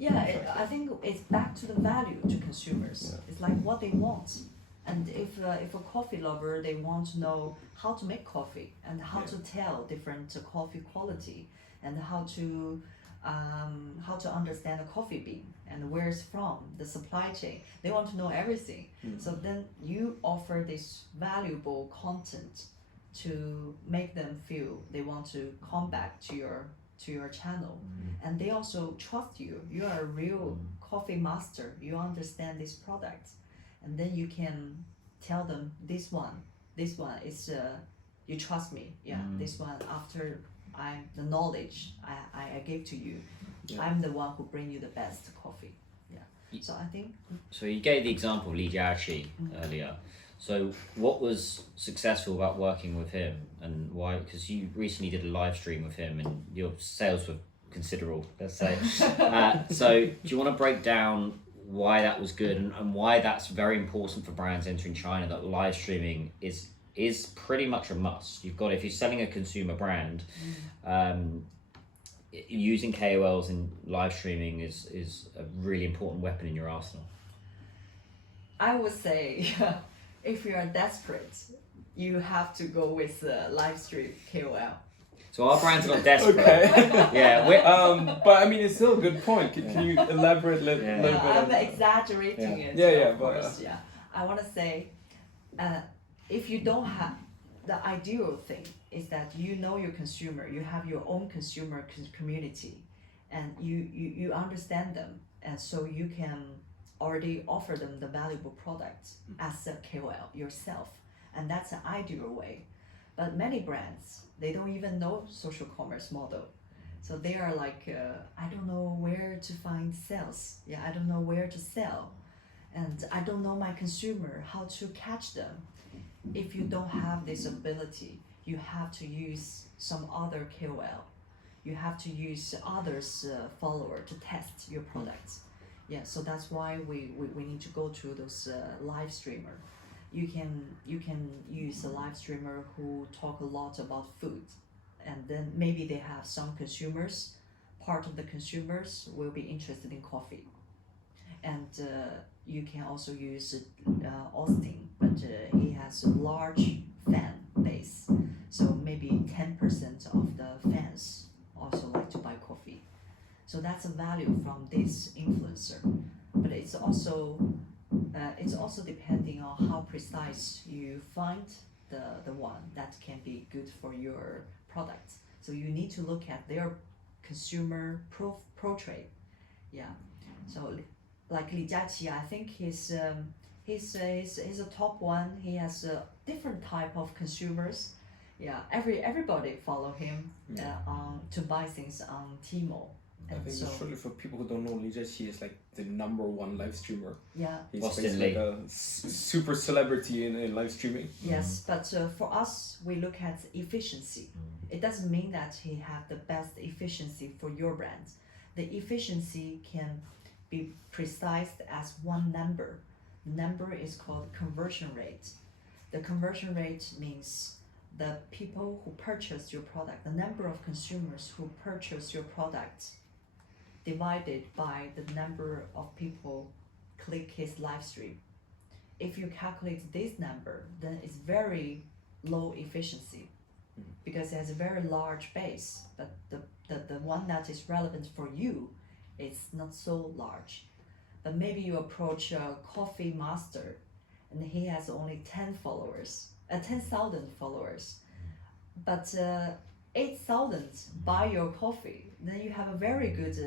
I think it's back to the value to consumers. Yeah. It's like what they want. And if a coffee lover, they want to know how to make coffee and how to tell different coffee quality and how to understand a coffee bean and where it's from, the supply chain. They want to know everything. So then you offer this valuable content to make them feel they want to come back to your channel. And they also trust you. You are a real coffee master. You understand this product. And then you can tell them this one is you trust me. This one, after the knowledge I gave to you, I'm the one who bring you the best coffee. So I think. So you gave the example of Li Jiaqi earlier. So what was successful about working with him, and why? Because you recently did a live stream with him and your sales were considerable, let's say. So do you want to break down why that was good and why that's very important for brands entering China, that live streaming is pretty much a must? You've got, if you're selling a consumer brand, using KOLs and live streaming is a really important weapon in your arsenal. I would say if you are desperate, you have to go with live stream KOL. So our brand's not desperate. Okay. Yeah. But I mean, it's still a good point. Can you elaborate a little bit? I'm exaggerating it. Of course. I want to say, if you don't have, the ideal thing is that you know your consumer, you have your own consumer community, and you understand them, and so you can already offer them the valuable products as a KOL yourself, and that's an ideal way. But many brands, they don't even know social commerce model. So they are like, I don't know where to find sales. I don't know where to sell. And I don't know my consumer, how to catch them. If you don't have this ability, you have to use some other KOL. You have to use others' follower to test your products. So that's why we need to go to those live streamer. You can use a live streamer who talk a lot about food, and then maybe they have some consumers. Part of the consumers will be interested in coffee, and you can also use Austin, but he has has a large fan base. So maybe 10% of the fans also like to buy coffee. So that's a value from this influencer. But it's also depending on how precise you find the one that can be good for your product. So you need to look at their consumer portrait. Yeah. So like Li Jiaqi, I think he's a top one. He has a different type of consumers. Yeah, everybody follow him to buy things on Tmall. I think surely for people who don't know, Li Jiaqi is like the #1 live streamer. Yeah. He's Austin basically Lee. like a super celebrity in live streaming. Yes, but for us, we look at efficiency. It doesn't mean that he have the best efficiency for your brand. The efficiency can be precise as one number. The number is called conversion rate. The conversion rate means the people who purchase your product, the number of consumers who purchase your product divided by the number of people click his live stream. If you calculate this number, then it's very low efficiency because it has a very large base, but the one that is relevant for you is not so large. But maybe you approach a coffee master and he has only 10,000 followers, but 8,000 buy your coffee, then you have a very good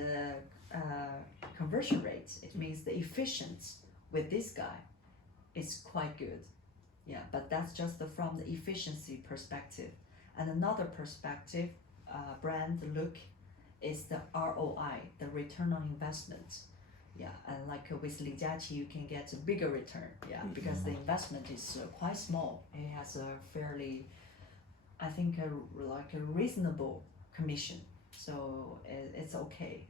conversion rate. It means the efficiency with this guy is quite good. Yeah, but that's just from the efficiency perspective. And another perspective, brand look, is the ROI, the return on investment. Yeah, and like with Li Jiaqi, you can get a bigger return. Yeah, because the investment is quite small. It has a fairly, I think, like a reasonable commission. So it's okay.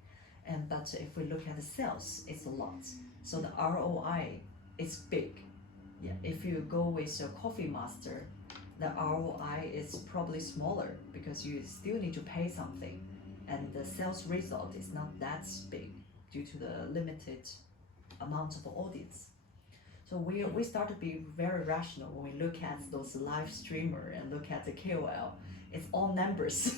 But if we look at the sales, it's a lot. So the ROI is big. Yeah, if you go with a coffee master, the ROI is probably smaller because you still need to pay something, and the sales result is not that big due to the limited amount of audience. So we start to be very rational when we look at those live streamer and look at the KOL. It's all numbers.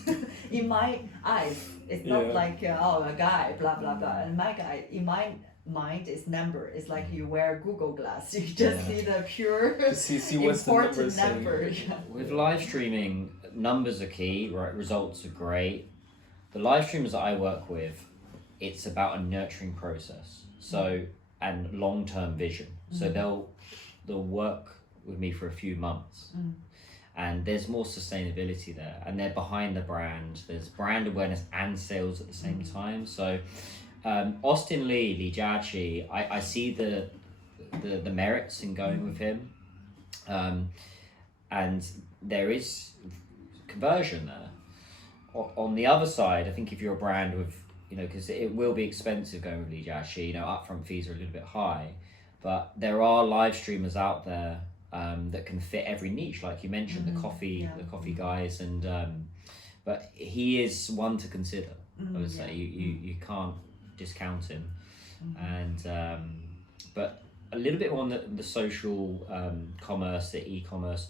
In my eyes, it's not like a guy, blah blah blah. And my guy, in my mind, is number. It's like you wear Google Glass. You just see the pure see what's the important numbers saying. number. Yeah. With live streaming, numbers are key, right? Results are great. The live streamers that I work with, it's about a nurturing process. So and long-term vision. So they'll work with me for a few months. And there's more sustainability there, and they're behind the brand. There's brand awareness and sales at the same time. So Austin Lee, Li Jiaqi, I see the merits in going with him, and there is conversion there. On the other side, I think if you're a brand with, because it will be expensive going with Li Jiaqi, upfront fees are a little bit high, but there are live streamers out there that can fit every niche, like you mentioned, the coffee guys, and but he is one to consider. I would say you can't discount him, and but a little bit on the social commerce, the e-commerce.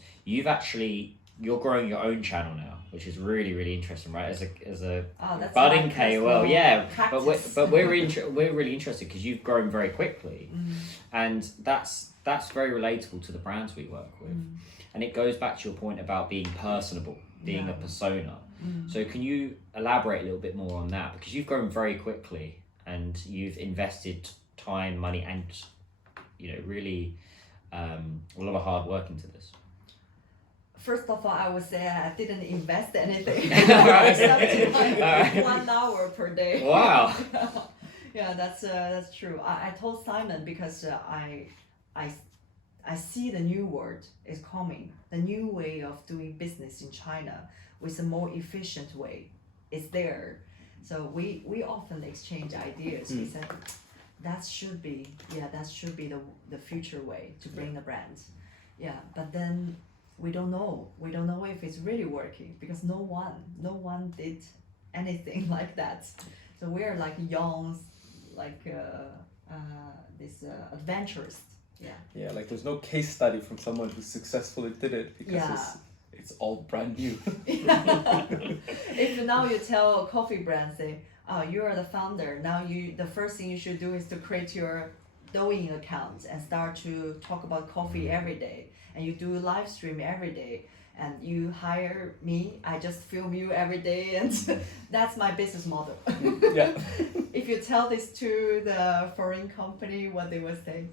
You're growing your own channel now, which is really, really interesting, right? As a budding KOL, yeah. But we're really interested because you've grown very quickly, and that's very relatable to the brands we work with, and it goes back to your point about being personable, being a persona. So can you elaborate a little bit more on that, because you've grown very quickly and you've invested time, money, and really a lot of hard work into this. First of all, I would say I didn't invest anything. Except like 1 hour per day. Wow. Yeah, that's true. I told Simon because I see the new world is coming. The new way of doing business in China with a more efficient way is there. So we often exchange ideas. We said that should be the future way to bring the brand. Yeah, but then we don't know if it's really working because no one did anything like that. So we're like young, like this adventurous Yeah, like there's no case study from someone who successfully did it because Yeah. it's all brand new. If now you tell a coffee brand, say, oh, you are the founder, now the first thing you should do is to create your Douyin account and start to talk about coffee every day, and you do live stream every day, and you hire me, I just film you every day, and that's my business model. Yeah. If you tell this to the foreign company, what they will say?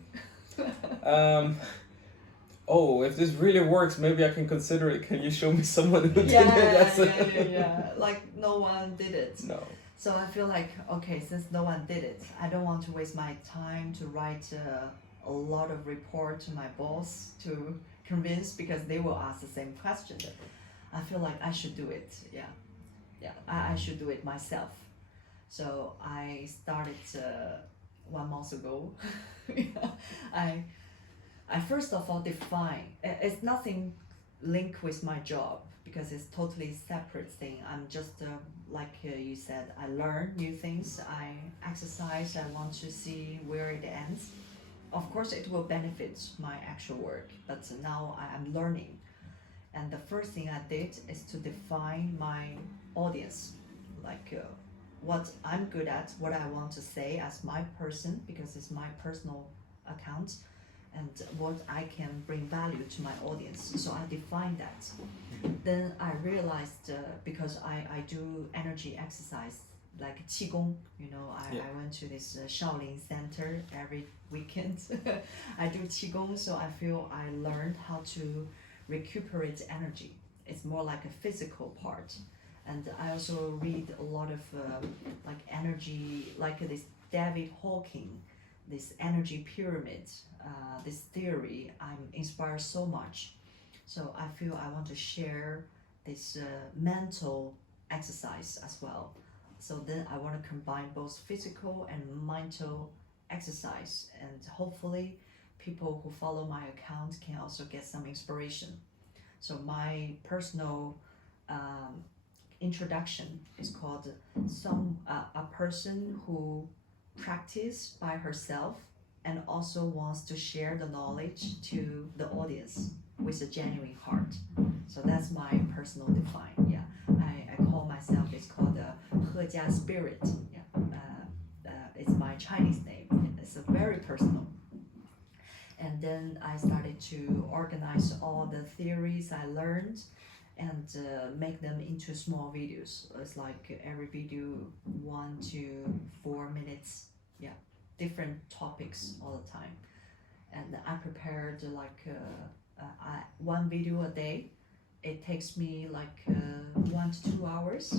Oh, if this really works, maybe I can consider it. Can you show me someone who did it? Yeah. Like no one did it. No. So I feel like, okay, since no one did it, I don't want to waste my time to write a lot of report to my boss to convince, because they will ask the same question. I feel like I should do it. I should do it myself. So I started 1 month ago. I first of all define, it's nothing linked with my job, because it's totally separate thing. I'm just like you said, I learn new things, I exercise, I want to see where it ends. Of course it will benefit my actual work, but now I am learning. And the first thing I did is to define my audience, like what I'm good at, what I want to say as my person, because it's my personal account, and what I can bring value to my audience. So I defined that. Then I realized, because I do energy exercise, like Qigong, I went to this Shaolin center every weekend. I do Qigong, so I feel I learned how to recuperate energy. It's more like a physical part. And I also read a lot of like energy, like this David Hawking, this energy pyramid, this theory. I'm inspired so much. So I feel I want to share this mental exercise as well. So then I want to combine both physical and mental exercise, and hopefully people who follow my account can also get some inspiration. So my personal introduction is called a person who practice by herself and also wants to share the knowledge to the audience with a genuine heart. So that's my personal define. I call myself, it's called Hejia spirit. It's my Chinese name. It's a very personal. And then I started to organize all the theories I learned and make them into small videos. It's like every video 1 to 4 minutes, different topics all the time. And I prepared like one video a day. It takes me like 1 to 2 hours.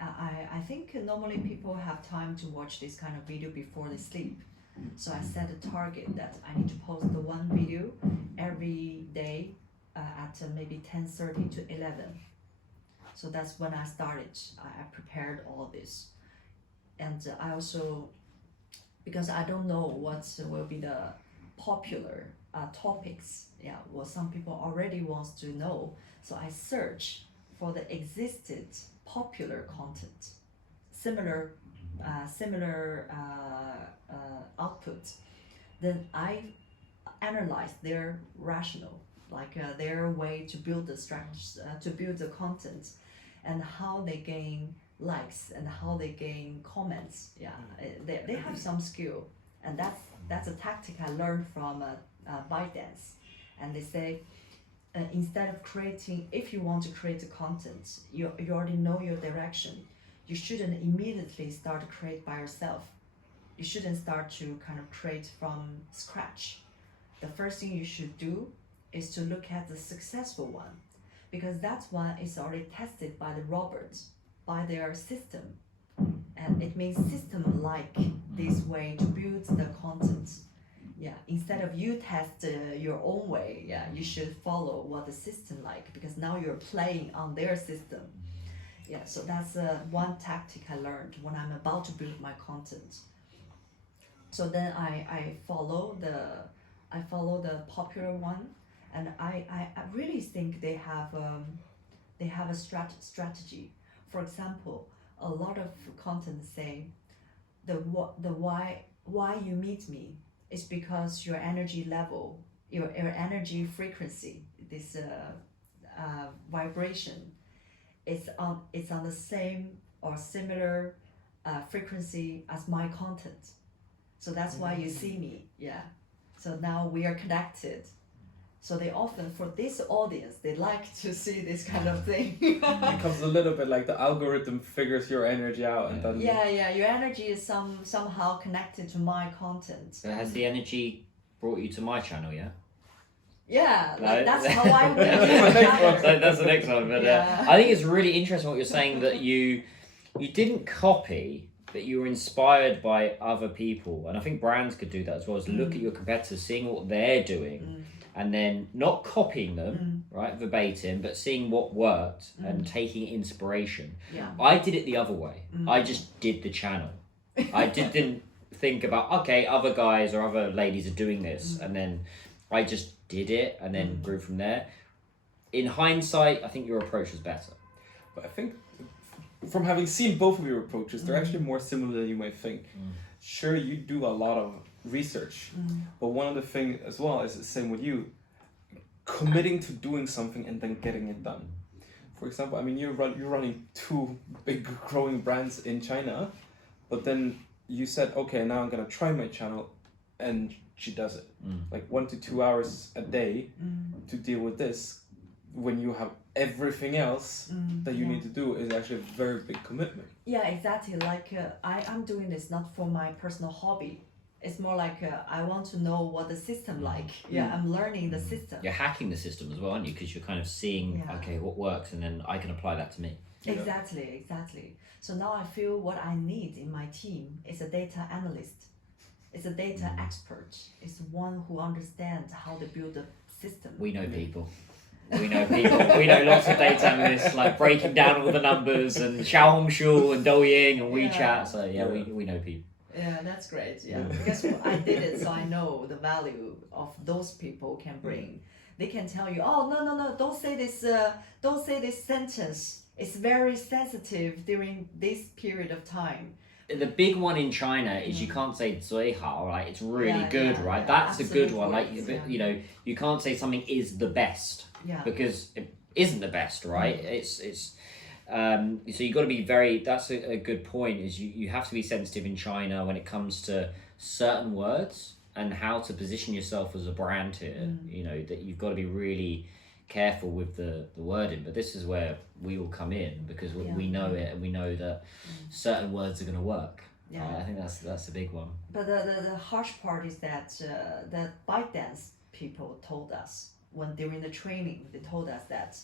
I think normally people have time to watch this kind of video before they sleep. So I set a target that I need to post the one video every day at maybe 10:30 to 11. So that's when I started. I prepared all this. And I also, because I don't know what will be the popular topics, what some people already wants to know. So I search for the existed popular content, similar output. Then I analyze their rationale, like their way to build the structure, to build the content, and how they gain likes and how they gain comments. They have some skill, and that's a tactic I learned from ByteDance. And they say, instead of creating, if you want to create the content, you already know your direction. You shouldn't immediately start to create by yourself. You shouldn't start to kind of create from scratch. The first thing you should do is to look at the successful one, because that one is already tested by the robots, by their system. And it means system like this way to build the content. Instead of you test your own way, you should follow what the system like, because now you're playing on their system. So that's one tactic I learned when I'm about to build my content. So then I follow the popular one, and I really think they have a strategy. For example, a lot of content say the why you meet me is because your energy level, your energy frequency, this vibration, it's on the same or similar frequency as my content. So that's why you see me, yeah. So now we are connected. So they often, for this audience, they like to see this kind of thing. It becomes a little bit like the algorithm figures your energy out, and then your energy is somehow connected to my content. So has the energy brought you to my channel? Yeah. Yeah, No. like that's how I would So that's the next one. But I think it's really interesting what you're saying, that you didn't copy, but you were inspired by other people. And I think brands could do that as well, as look at your competitors, seeing what they're doing, and then not copying them, right, verbatim, but seeing what worked and taking inspiration. Yeah. I did it the other way. I just did the channel. I didn't think about, okay, other guys or other ladies are doing this, and then I just did it and then grew from there. In hindsight, I think your approach was better. But I think from having seen both of your approaches, they're actually more similar than you might think. Sure, you do a lot of research, but one of the things as well is the same with you, committing to doing something and then getting it done. For example, I mean, you're running 2 big growing brands in China, but then you said, okay, now I'm gonna try my channel, and she does it. Like 1 to 2 hours a day to deal with this, when you have everything else that you need to do, is actually a very big commitment. Yeah, exactly. Like I'm doing this not for my personal hobby. It's more like I want to know what the system like. Yeah, I'm learning the system. You're hacking the system as well, aren't you? Because you're kind of seeing, okay, what works, and then I can apply that to me. Exactly. So now I feel what I need in my team is a data analyst. It's a data expert. It's one who understands how to build a system. We know people. We know lots of data analysts, like breaking down all the numbers, and Xiaohongshu and Douyin and WeChat. So we know people. Yeah, that's great. Yeah, because I did it, so I know the value of those people can bring. They can tell you, oh no, don't say this sentence. It's very sensitive during this period of time. The big one in China is you can't say 最好, right? It's really good, right? That's a good one. Like, you know, you can't say something is the best because it isn't the best, right? So you've got to be that's a good point, is you have to be sensitive in China when it comes to certain words and how to position yourself as a brand here. You know, that you've got to be really careful with the wording, but this is where we all come in, because we know it, and we know that certain words are going to work. I think that's a big one. But the harsh part is that the ByteDance people told us, when during the training, they told us that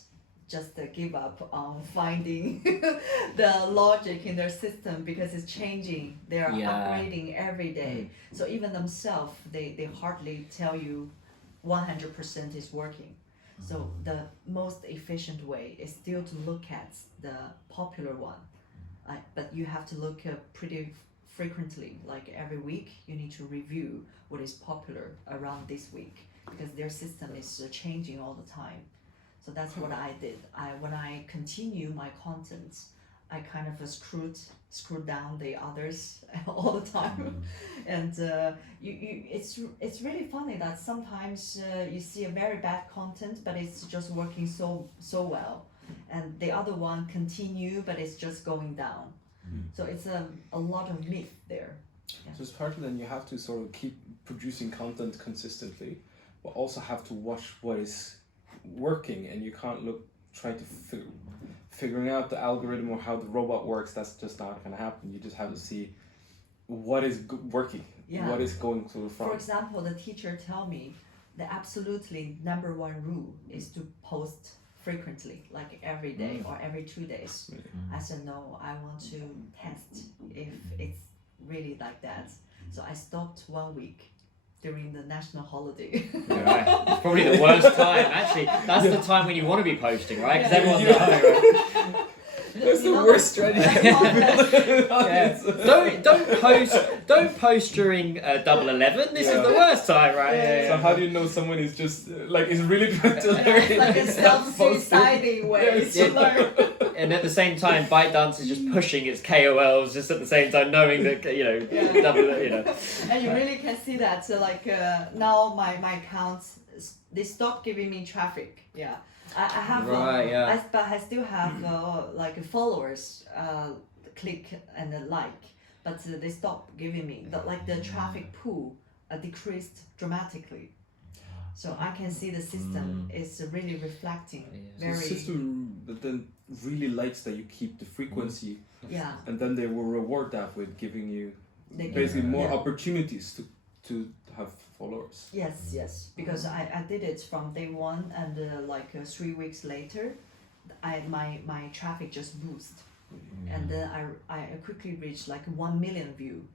just give up on finding the logic in their system, because it's changing. They're upgrading every day. So even themselves, they hardly tell you 100% is working. So the most efficient way is still to look at the popular one, but you have to look pretty frequently, like every week you need to review what is popular around this week, because their system is changing all the time. So that's what I did. When I continue my content, I kind of screwed down the others all the time, and it's really funny that sometimes you see a very bad content, but it's just working so well, and the other one continue, but it's just going down. So it's a lot of myth there. So it's partly then you have to sort of keep producing content consistently, but also have to watch what is working, and you can't try to figuring out the algorithm or how the robot works. That's just not going to happen. You just have to see what is working, what is going to the front. For example, the teacher tell me the absolutely number 1 rule is to post frequently, like every day or every 2 days. I said, no, I want to test if it's really like that. So I stopped 1 week during the national holiday. Right. It's probably the worst time, actually. That's the time when you want to be posting, right? Because everyone's at home, right? That's the worst strategy. Don't post during Double 11. This is the worst time, right? So how do you know someone is just is really trying to learn? Like a self-suiciding way to learn. and at the same time, ByteDance is just pushing its KOLs, just at the same time knowing that And you really can see that. So now my accounts, they stop giving me traffic. Yeah, I have. Right, yeah. But I still have followers, click and like, but they stop giving me the traffic pool decreased dramatically. So I can see the system is really reflecting Yeah. So the system that then really likes that you keep the frequency, Yeah. and then they will reward that with giving you They basically give- more yeah. opportunities to have followers. Yes, because I did it from day one, and 3 weeks later, my traffic just boost, and then I quickly reached 1 million view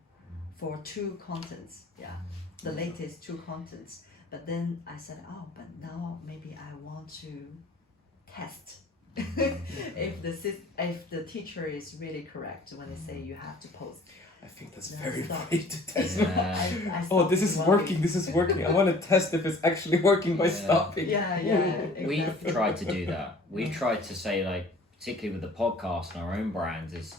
for 2 contents. Yeah, the latest 2 contents. But then I said, oh, but now maybe I want to test if the teacher is really correct when they say you have to post. I think that's Yeah, very stop. great to test. Yeah. I Oh, stopped this is working. This is working. I want to test if it's actually working by Yeah. stopping. Yeah, We've exactly. tried to do that. We've tried to say, particularly with the podcast and our own brands, is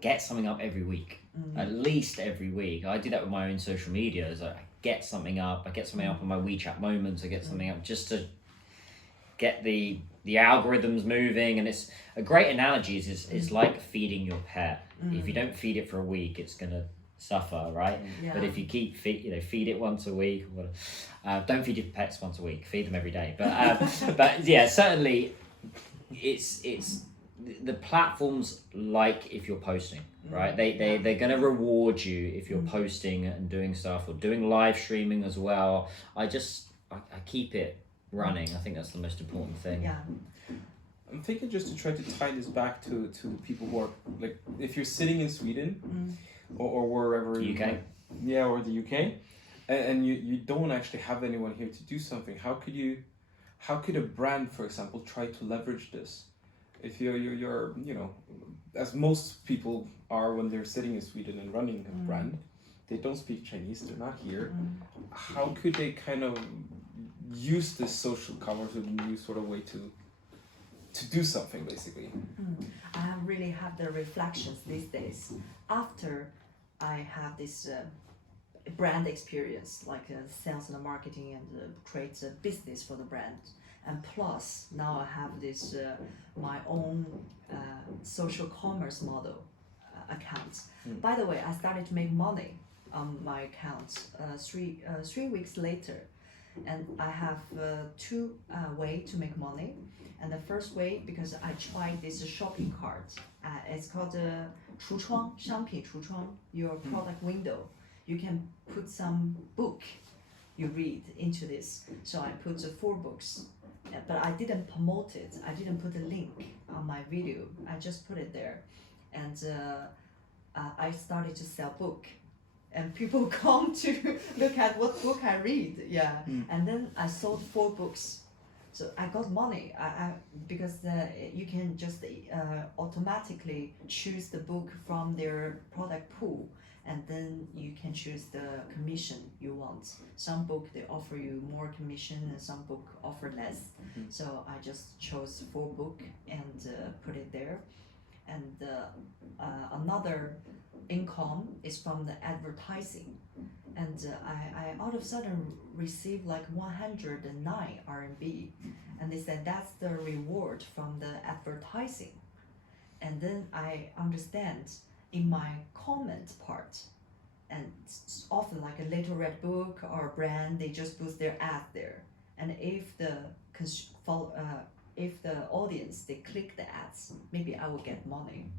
get something up every week, at least every week. I do that with my own social media. Is I get something up. I get something up on my WeChat moments. I get something up just to get the algorithms moving. And it's a great analogy. Is like feeding your pet. If you don't feed it for a week, it's gonna suffer, right? Yeah. But if you keep feed it once a week, don't feed your pets once a week. Feed them every day. But yeah, certainly, it's the platforms like if you're posting, right? They're gonna reward you if you're posting and doing stuff or doing live streaming as well. I keep it running. I think that's the most important thing. Yeah. I'm thinking just to try to tie this back to people who are if you're sitting in Sweden or wherever UK. Or the UK, and you don't actually have anyone here to do something. How could a brand, for example, try to leverage this? If you're as most people are when they're sitting in Sweden and running a brand, they don't speak Chinese. They're not here. How could they kind of use this social commerce in a new sort of way to do something, basically? I really have the reflections these days after I have this brand experience, sales and marketing, and create a business for the brand. And plus, now I have this my own social commerce model account. By the way, I started to make money on my account 3 weeks later, and I have 2 ways to make money. And the first way, because I tried this shopping cart, it's called 橱窗, 商品橱窗, your product window. You can put some book you read into this. So I put 4 books, but I didn't promote it. I didn't put a link on my video. I just put it there, and I started to sell book. And people come to look at what book I read, and then I sold 4 books. So I got money. Because you can just automatically choose the book from their product pool, and then you can choose the commission you want. Some book they offer you more commission, and some book offer less. So I just chose 4 book and put it there. And another income is from the advertising, and I all of a sudden received 109 RMB, and they said that's the reward from the advertising. And then I understand in my comment part, and it's often a Little Red Book or brand, they just put their ad there, and if the audience they click the ads, maybe I will get money.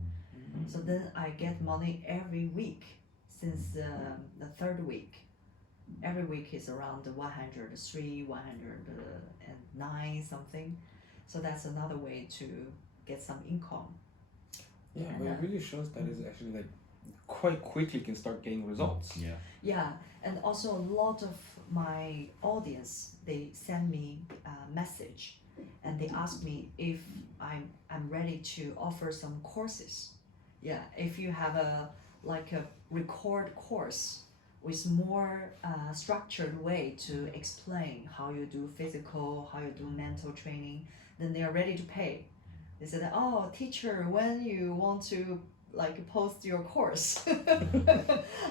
So then I get money every week since the 3rd week. Every week is around 103, 109 something. So that's another way to get some income. Yeah, but it really shows that it's actually quite quickly can start getting results. Yeah, and also a lot of my audience, they send me a message and they ask me if I'm ready to offer some courses. Yeah, if you have a record course with more structured way to explain how you do physical, how you do mental training, then they are ready to pay. They said, oh, teacher, when you want to like post your course?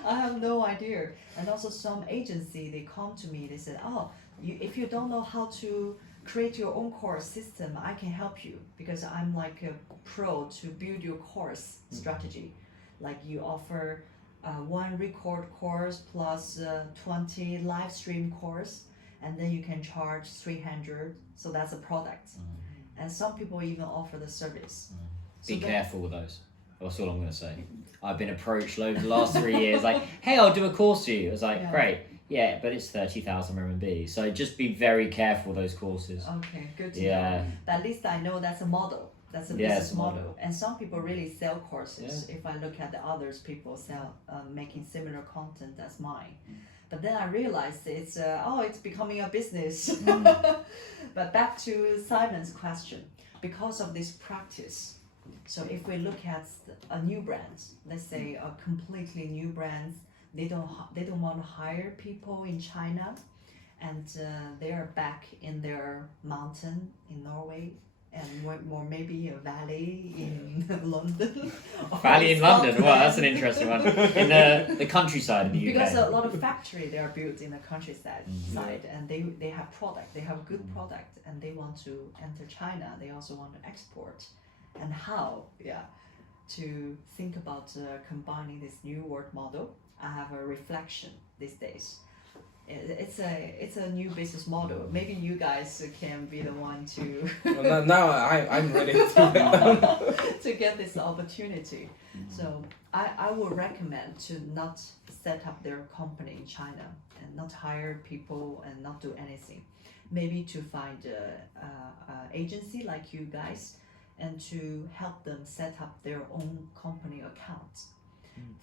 I have no idea. And also some agency, they come to me, they said, oh, if you don't know how to create your own course system, I can help you because I'm like a pro to build your course strategy. Like you offer one record course plus 20 live stream course, and then you can charge 300. So that's a product. And some people even offer the service. Be careful with those. That's all I'm going to say. I've been approached loads the last 3 years, like, hey, I'll do a course for you. I was like, great. Yeah, but it's 30,000 RMB. So just be very careful with those courses. Okay, good to know. But at least I know that's a model. That's a business model. And some people really sell courses. If I look at the others, people sell making similar content as mine. But then I realized it's becoming a business. But back to Simon's question, because of this practice. So if we look at a new brand, let's say a completely new brand, they don't want to hire people in China, and they are back in their mountain in Norway, and or maybe a valley in London. Valley in London, wow, that's an interesting one. In the countryside of the UK. Because a lot of factories, they are built in the countryside, and they have product, they have a good product, and they want to enter China. They also want to export, and how, to think about combining this new work model. I have a reflection these days. It's a new business model. Maybe you guys can be the one to well, now I'm ready to to get this opportunity. So I would recommend to not set up their company in China and not hire people and not do anything. Maybe to find a agency like you guys and to help them set up their own company account.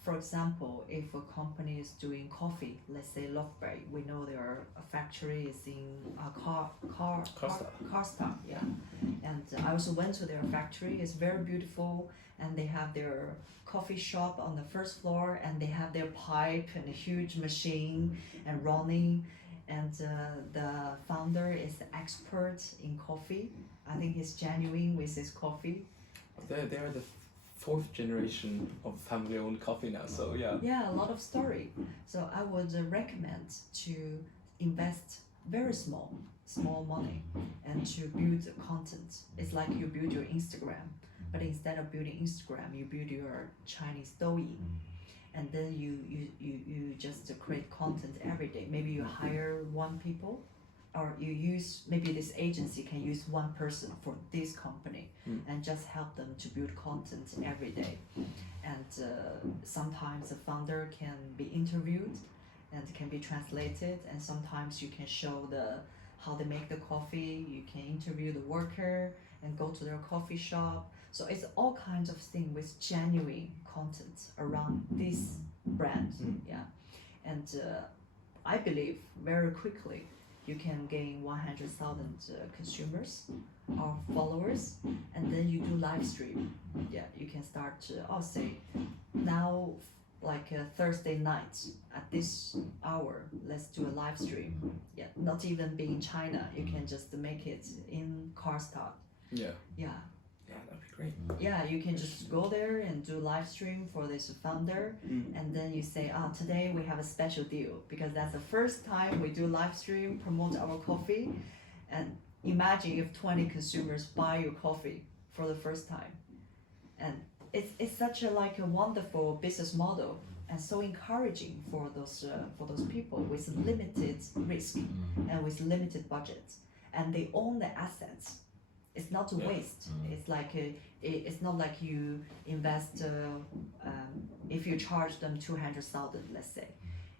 For example, if a company is doing coffee, let's say Lofberg, we know their factory is in Karlstad, and I also went to their factory. It's very beautiful, and they have their coffee shop on the first floor, and they have their pipe and a huge machine and running, and the founder is the expert in coffee. I think he's genuine with his coffee. They're the fourth generation of family-owned coffee now, so a lot of story. So I would recommend to invest very small money and to build content. It's like you build your Instagram, but instead of building Instagram, you build your Chinese Douyin, and then you just create content every day. Maybe you hire one people, or you use, maybe this agency can use one person for this company and just help them to build content every day. And sometimes the founder can be interviewed and can be translated, and sometimes you can show how they make the coffee, you can interview the worker and go to their coffee shop. So it's all kinds of things with genuine content around this brand. And I believe very quickly you can gain 100,000 consumers or followers, and then you do live stream. You can start say now, like Thursday night at this hour, let's do a live stream. Not even be in China, you can just make it in Karlstad. That'd be great. You can just go there and do live stream for this founder, and then you say, today we have a special deal because that's the first time we do live stream, promote our coffee, and imagine if 20 consumers buy your coffee for the first time, and it's such a wonderful business model and so encouraging for those people with limited risk and with limited budget, and they own the assets. It's not a waste. It's like it's not like you invest. If you charge them 200,000, let's say,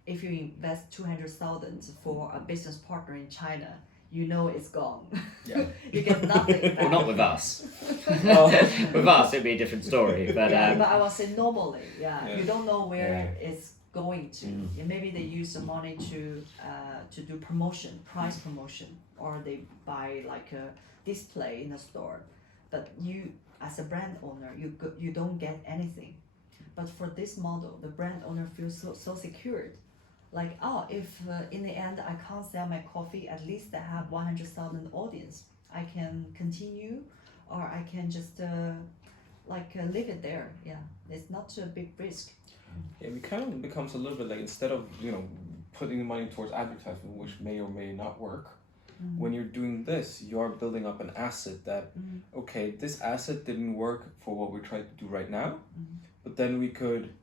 if you invest 200,000 for a business partner in China, you know it's gone. You get nothing back. Well, not with us. With us, it'd be a different story. But but I will say normally, you don't know where it's going to. Maybe they use the money to do promotion, price promotion, or they buy like a display in the store, but you as a brand owner you don't get anything. But for this model, the brand owner feels so secured, like if in the end I can't sell my coffee, at least I have 100,000 audience, I can continue or I can just leave it there. Yeah, it's not a big risk. Yeah, it kind of becomes a little bit like, instead of, you know, putting the money towards advertisement, which may or may not work, when you're doing this, you're building up an asset that, okay, this asset didn't work for what we're trying to do right now, but then we could,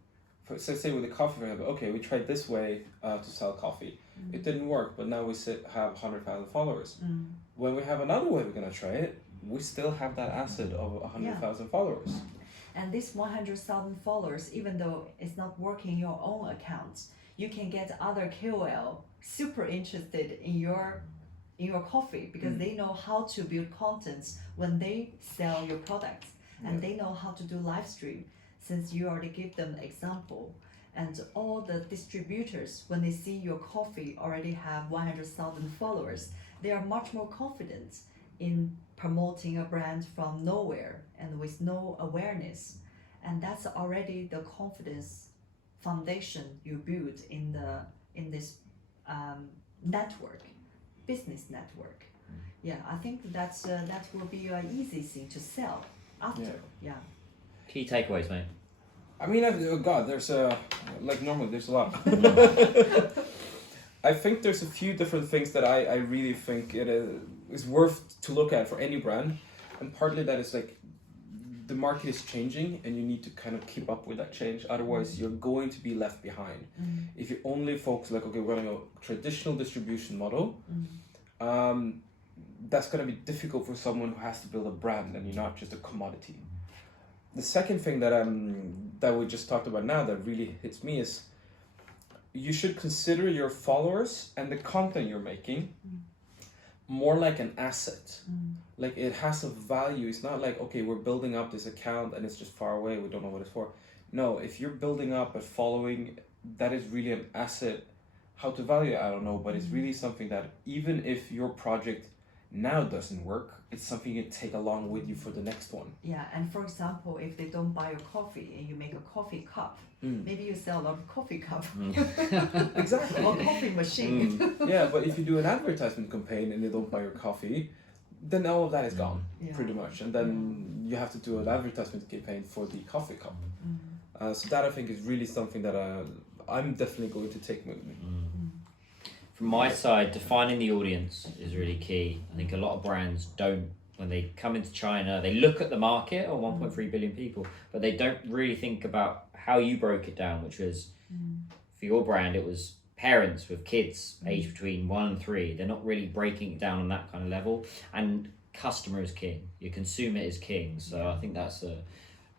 say with the coffee, for example, okay, we tried this way to sell coffee. It didn't work, but now we have 100,000 followers. When we have another way we're gonna try it, we still have that asset of 100,000 followers. And this 100,000 followers, even though it's not working in your own account, you can get other KOL super interested in your coffee, because they know how to build contents when they sell your products, and they know how to do live stream, since you already give them example. And all the distributors, when they see your coffee already have 100,000 followers, they are much more confident in promoting a brand from nowhere and with no awareness. And that's already the confidence foundation you build in this network, business network. Yeah, I think that will be an easy thing to sell after. Yeah. Key takeaways, mate. I mean, there's normally there's a lot. I think there's a few different things that I really think it is worth to look at for any brand, and partly that is like, the market is changing and you need to kind of keep up with that change, otherwise you're going to be left behind. If you only focus like, okay, we're running a traditional distribution model, that's going to be difficult for someone who has to build a brand and you're not just a commodity. The second thing that we just talked about now that really hits me is, you should consider your followers and the content you're making more like an asset. Like, it has a value. It's not like, okay, we're building up this account and it's just far away, we don't know what it's for. No, if you're building up a following, that is really an asset. How to value it, I don't know, but it's really something that, even if your project now doesn't work, it's something you take along with you for the next one. Yeah, and for example, if they don't buy your coffee and you make a coffee cup, maybe you sell a lot of coffee cup. Exactly. Or coffee machine. Yeah, but if you do an advertisement campaign and they don't buy your coffee, then all of that is gone, pretty much. And then you have to do an advertisement campaign for the coffee cup. So that, I think, is really something that I'm definitely going to take with me. From my side, defining the audience is really key. I think a lot of brands don't, when they come into China, they look at the market of 1.3 billion people, but they don't really think about how you broke it down, which was, for your brand, it was parents with kids aged between 1 and 3. They're not really breaking it down on that kind of level. And customer is king. Your consumer is king. So I think that's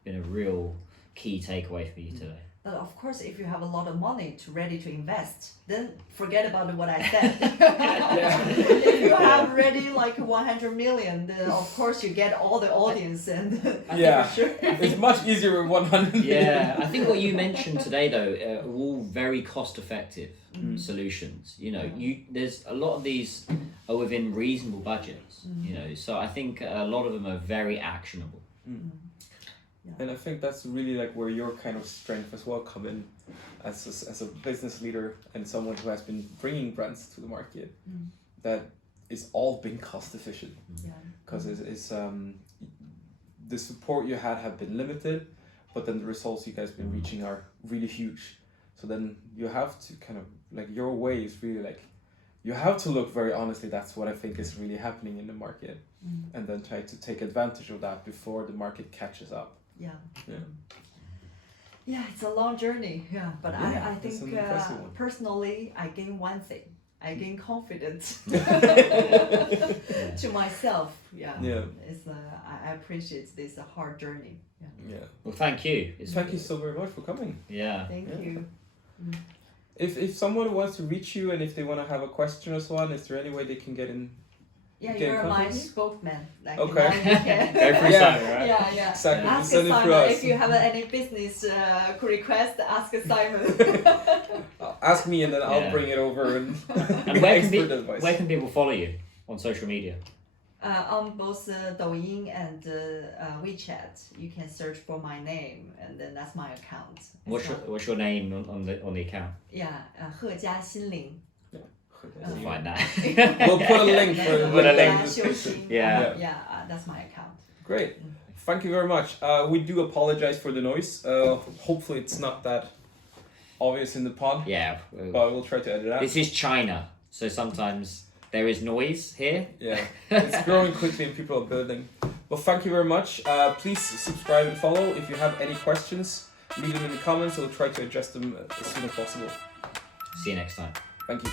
been a real key takeaway for you today. But of course, if you have a lot of money ready to invest, then forget about what I said. If you have ready like 100 million, then of course you get all the audience and sure. It's much easier with 100 million. Yeah, I think what you mentioned today though are all very cost-effective solutions. You know, there's a lot of these are within reasonable budgets. You know, so I think a lot of them are very actionable. And I think that's really like where your kind of strength as well come in, as a business leader and someone who has been bringing brands to the market, that is all been cost efficient. Because it's the support you had have been limited, but then the results you guys been reaching are really huge. So then you have to kind of like, your way is really like, you have to look very honestly, that's what I think is really happening in the market, and then try to take advantage of that before the market catches up. Yeah, it's a long journey. Yeah, but I think an impressive one. Personally, I gain one thing. I gain confidence to myself. It's I appreciate this hard journey. Well, thank you. Thank you so very much for coming. Thank you. If someone wants to reach you and if they want to have a question or so on, is there any way they can get in? Yeah, you're my spokesman. Like, okay. Go for Simon, right? Yeah. Exactly. Ask Send it Simon through us. if you have any business request. Ask Simon. Ask me and then I'll bring it over and where can people follow you on social media? On both Douyin and WeChat, you can search for my name, and then that's my account. What's your name on the account? 贺家心灵. Find that. We'll put a link for Put a link. Xiuxin. Yeah. That's my account. Great. Thank you very much. We do apologize for the noise. Hopefully it's not that obvious in the pod. Yeah. But we'll try to edit it out. This is China, so sometimes there is noise here. Yeah. It's growing quickly and people are building. Well, thank you very much. Please subscribe and follow. If you have any questions, leave them in the comments. We'll try to address them as soon as possible. See you next time. Thank you.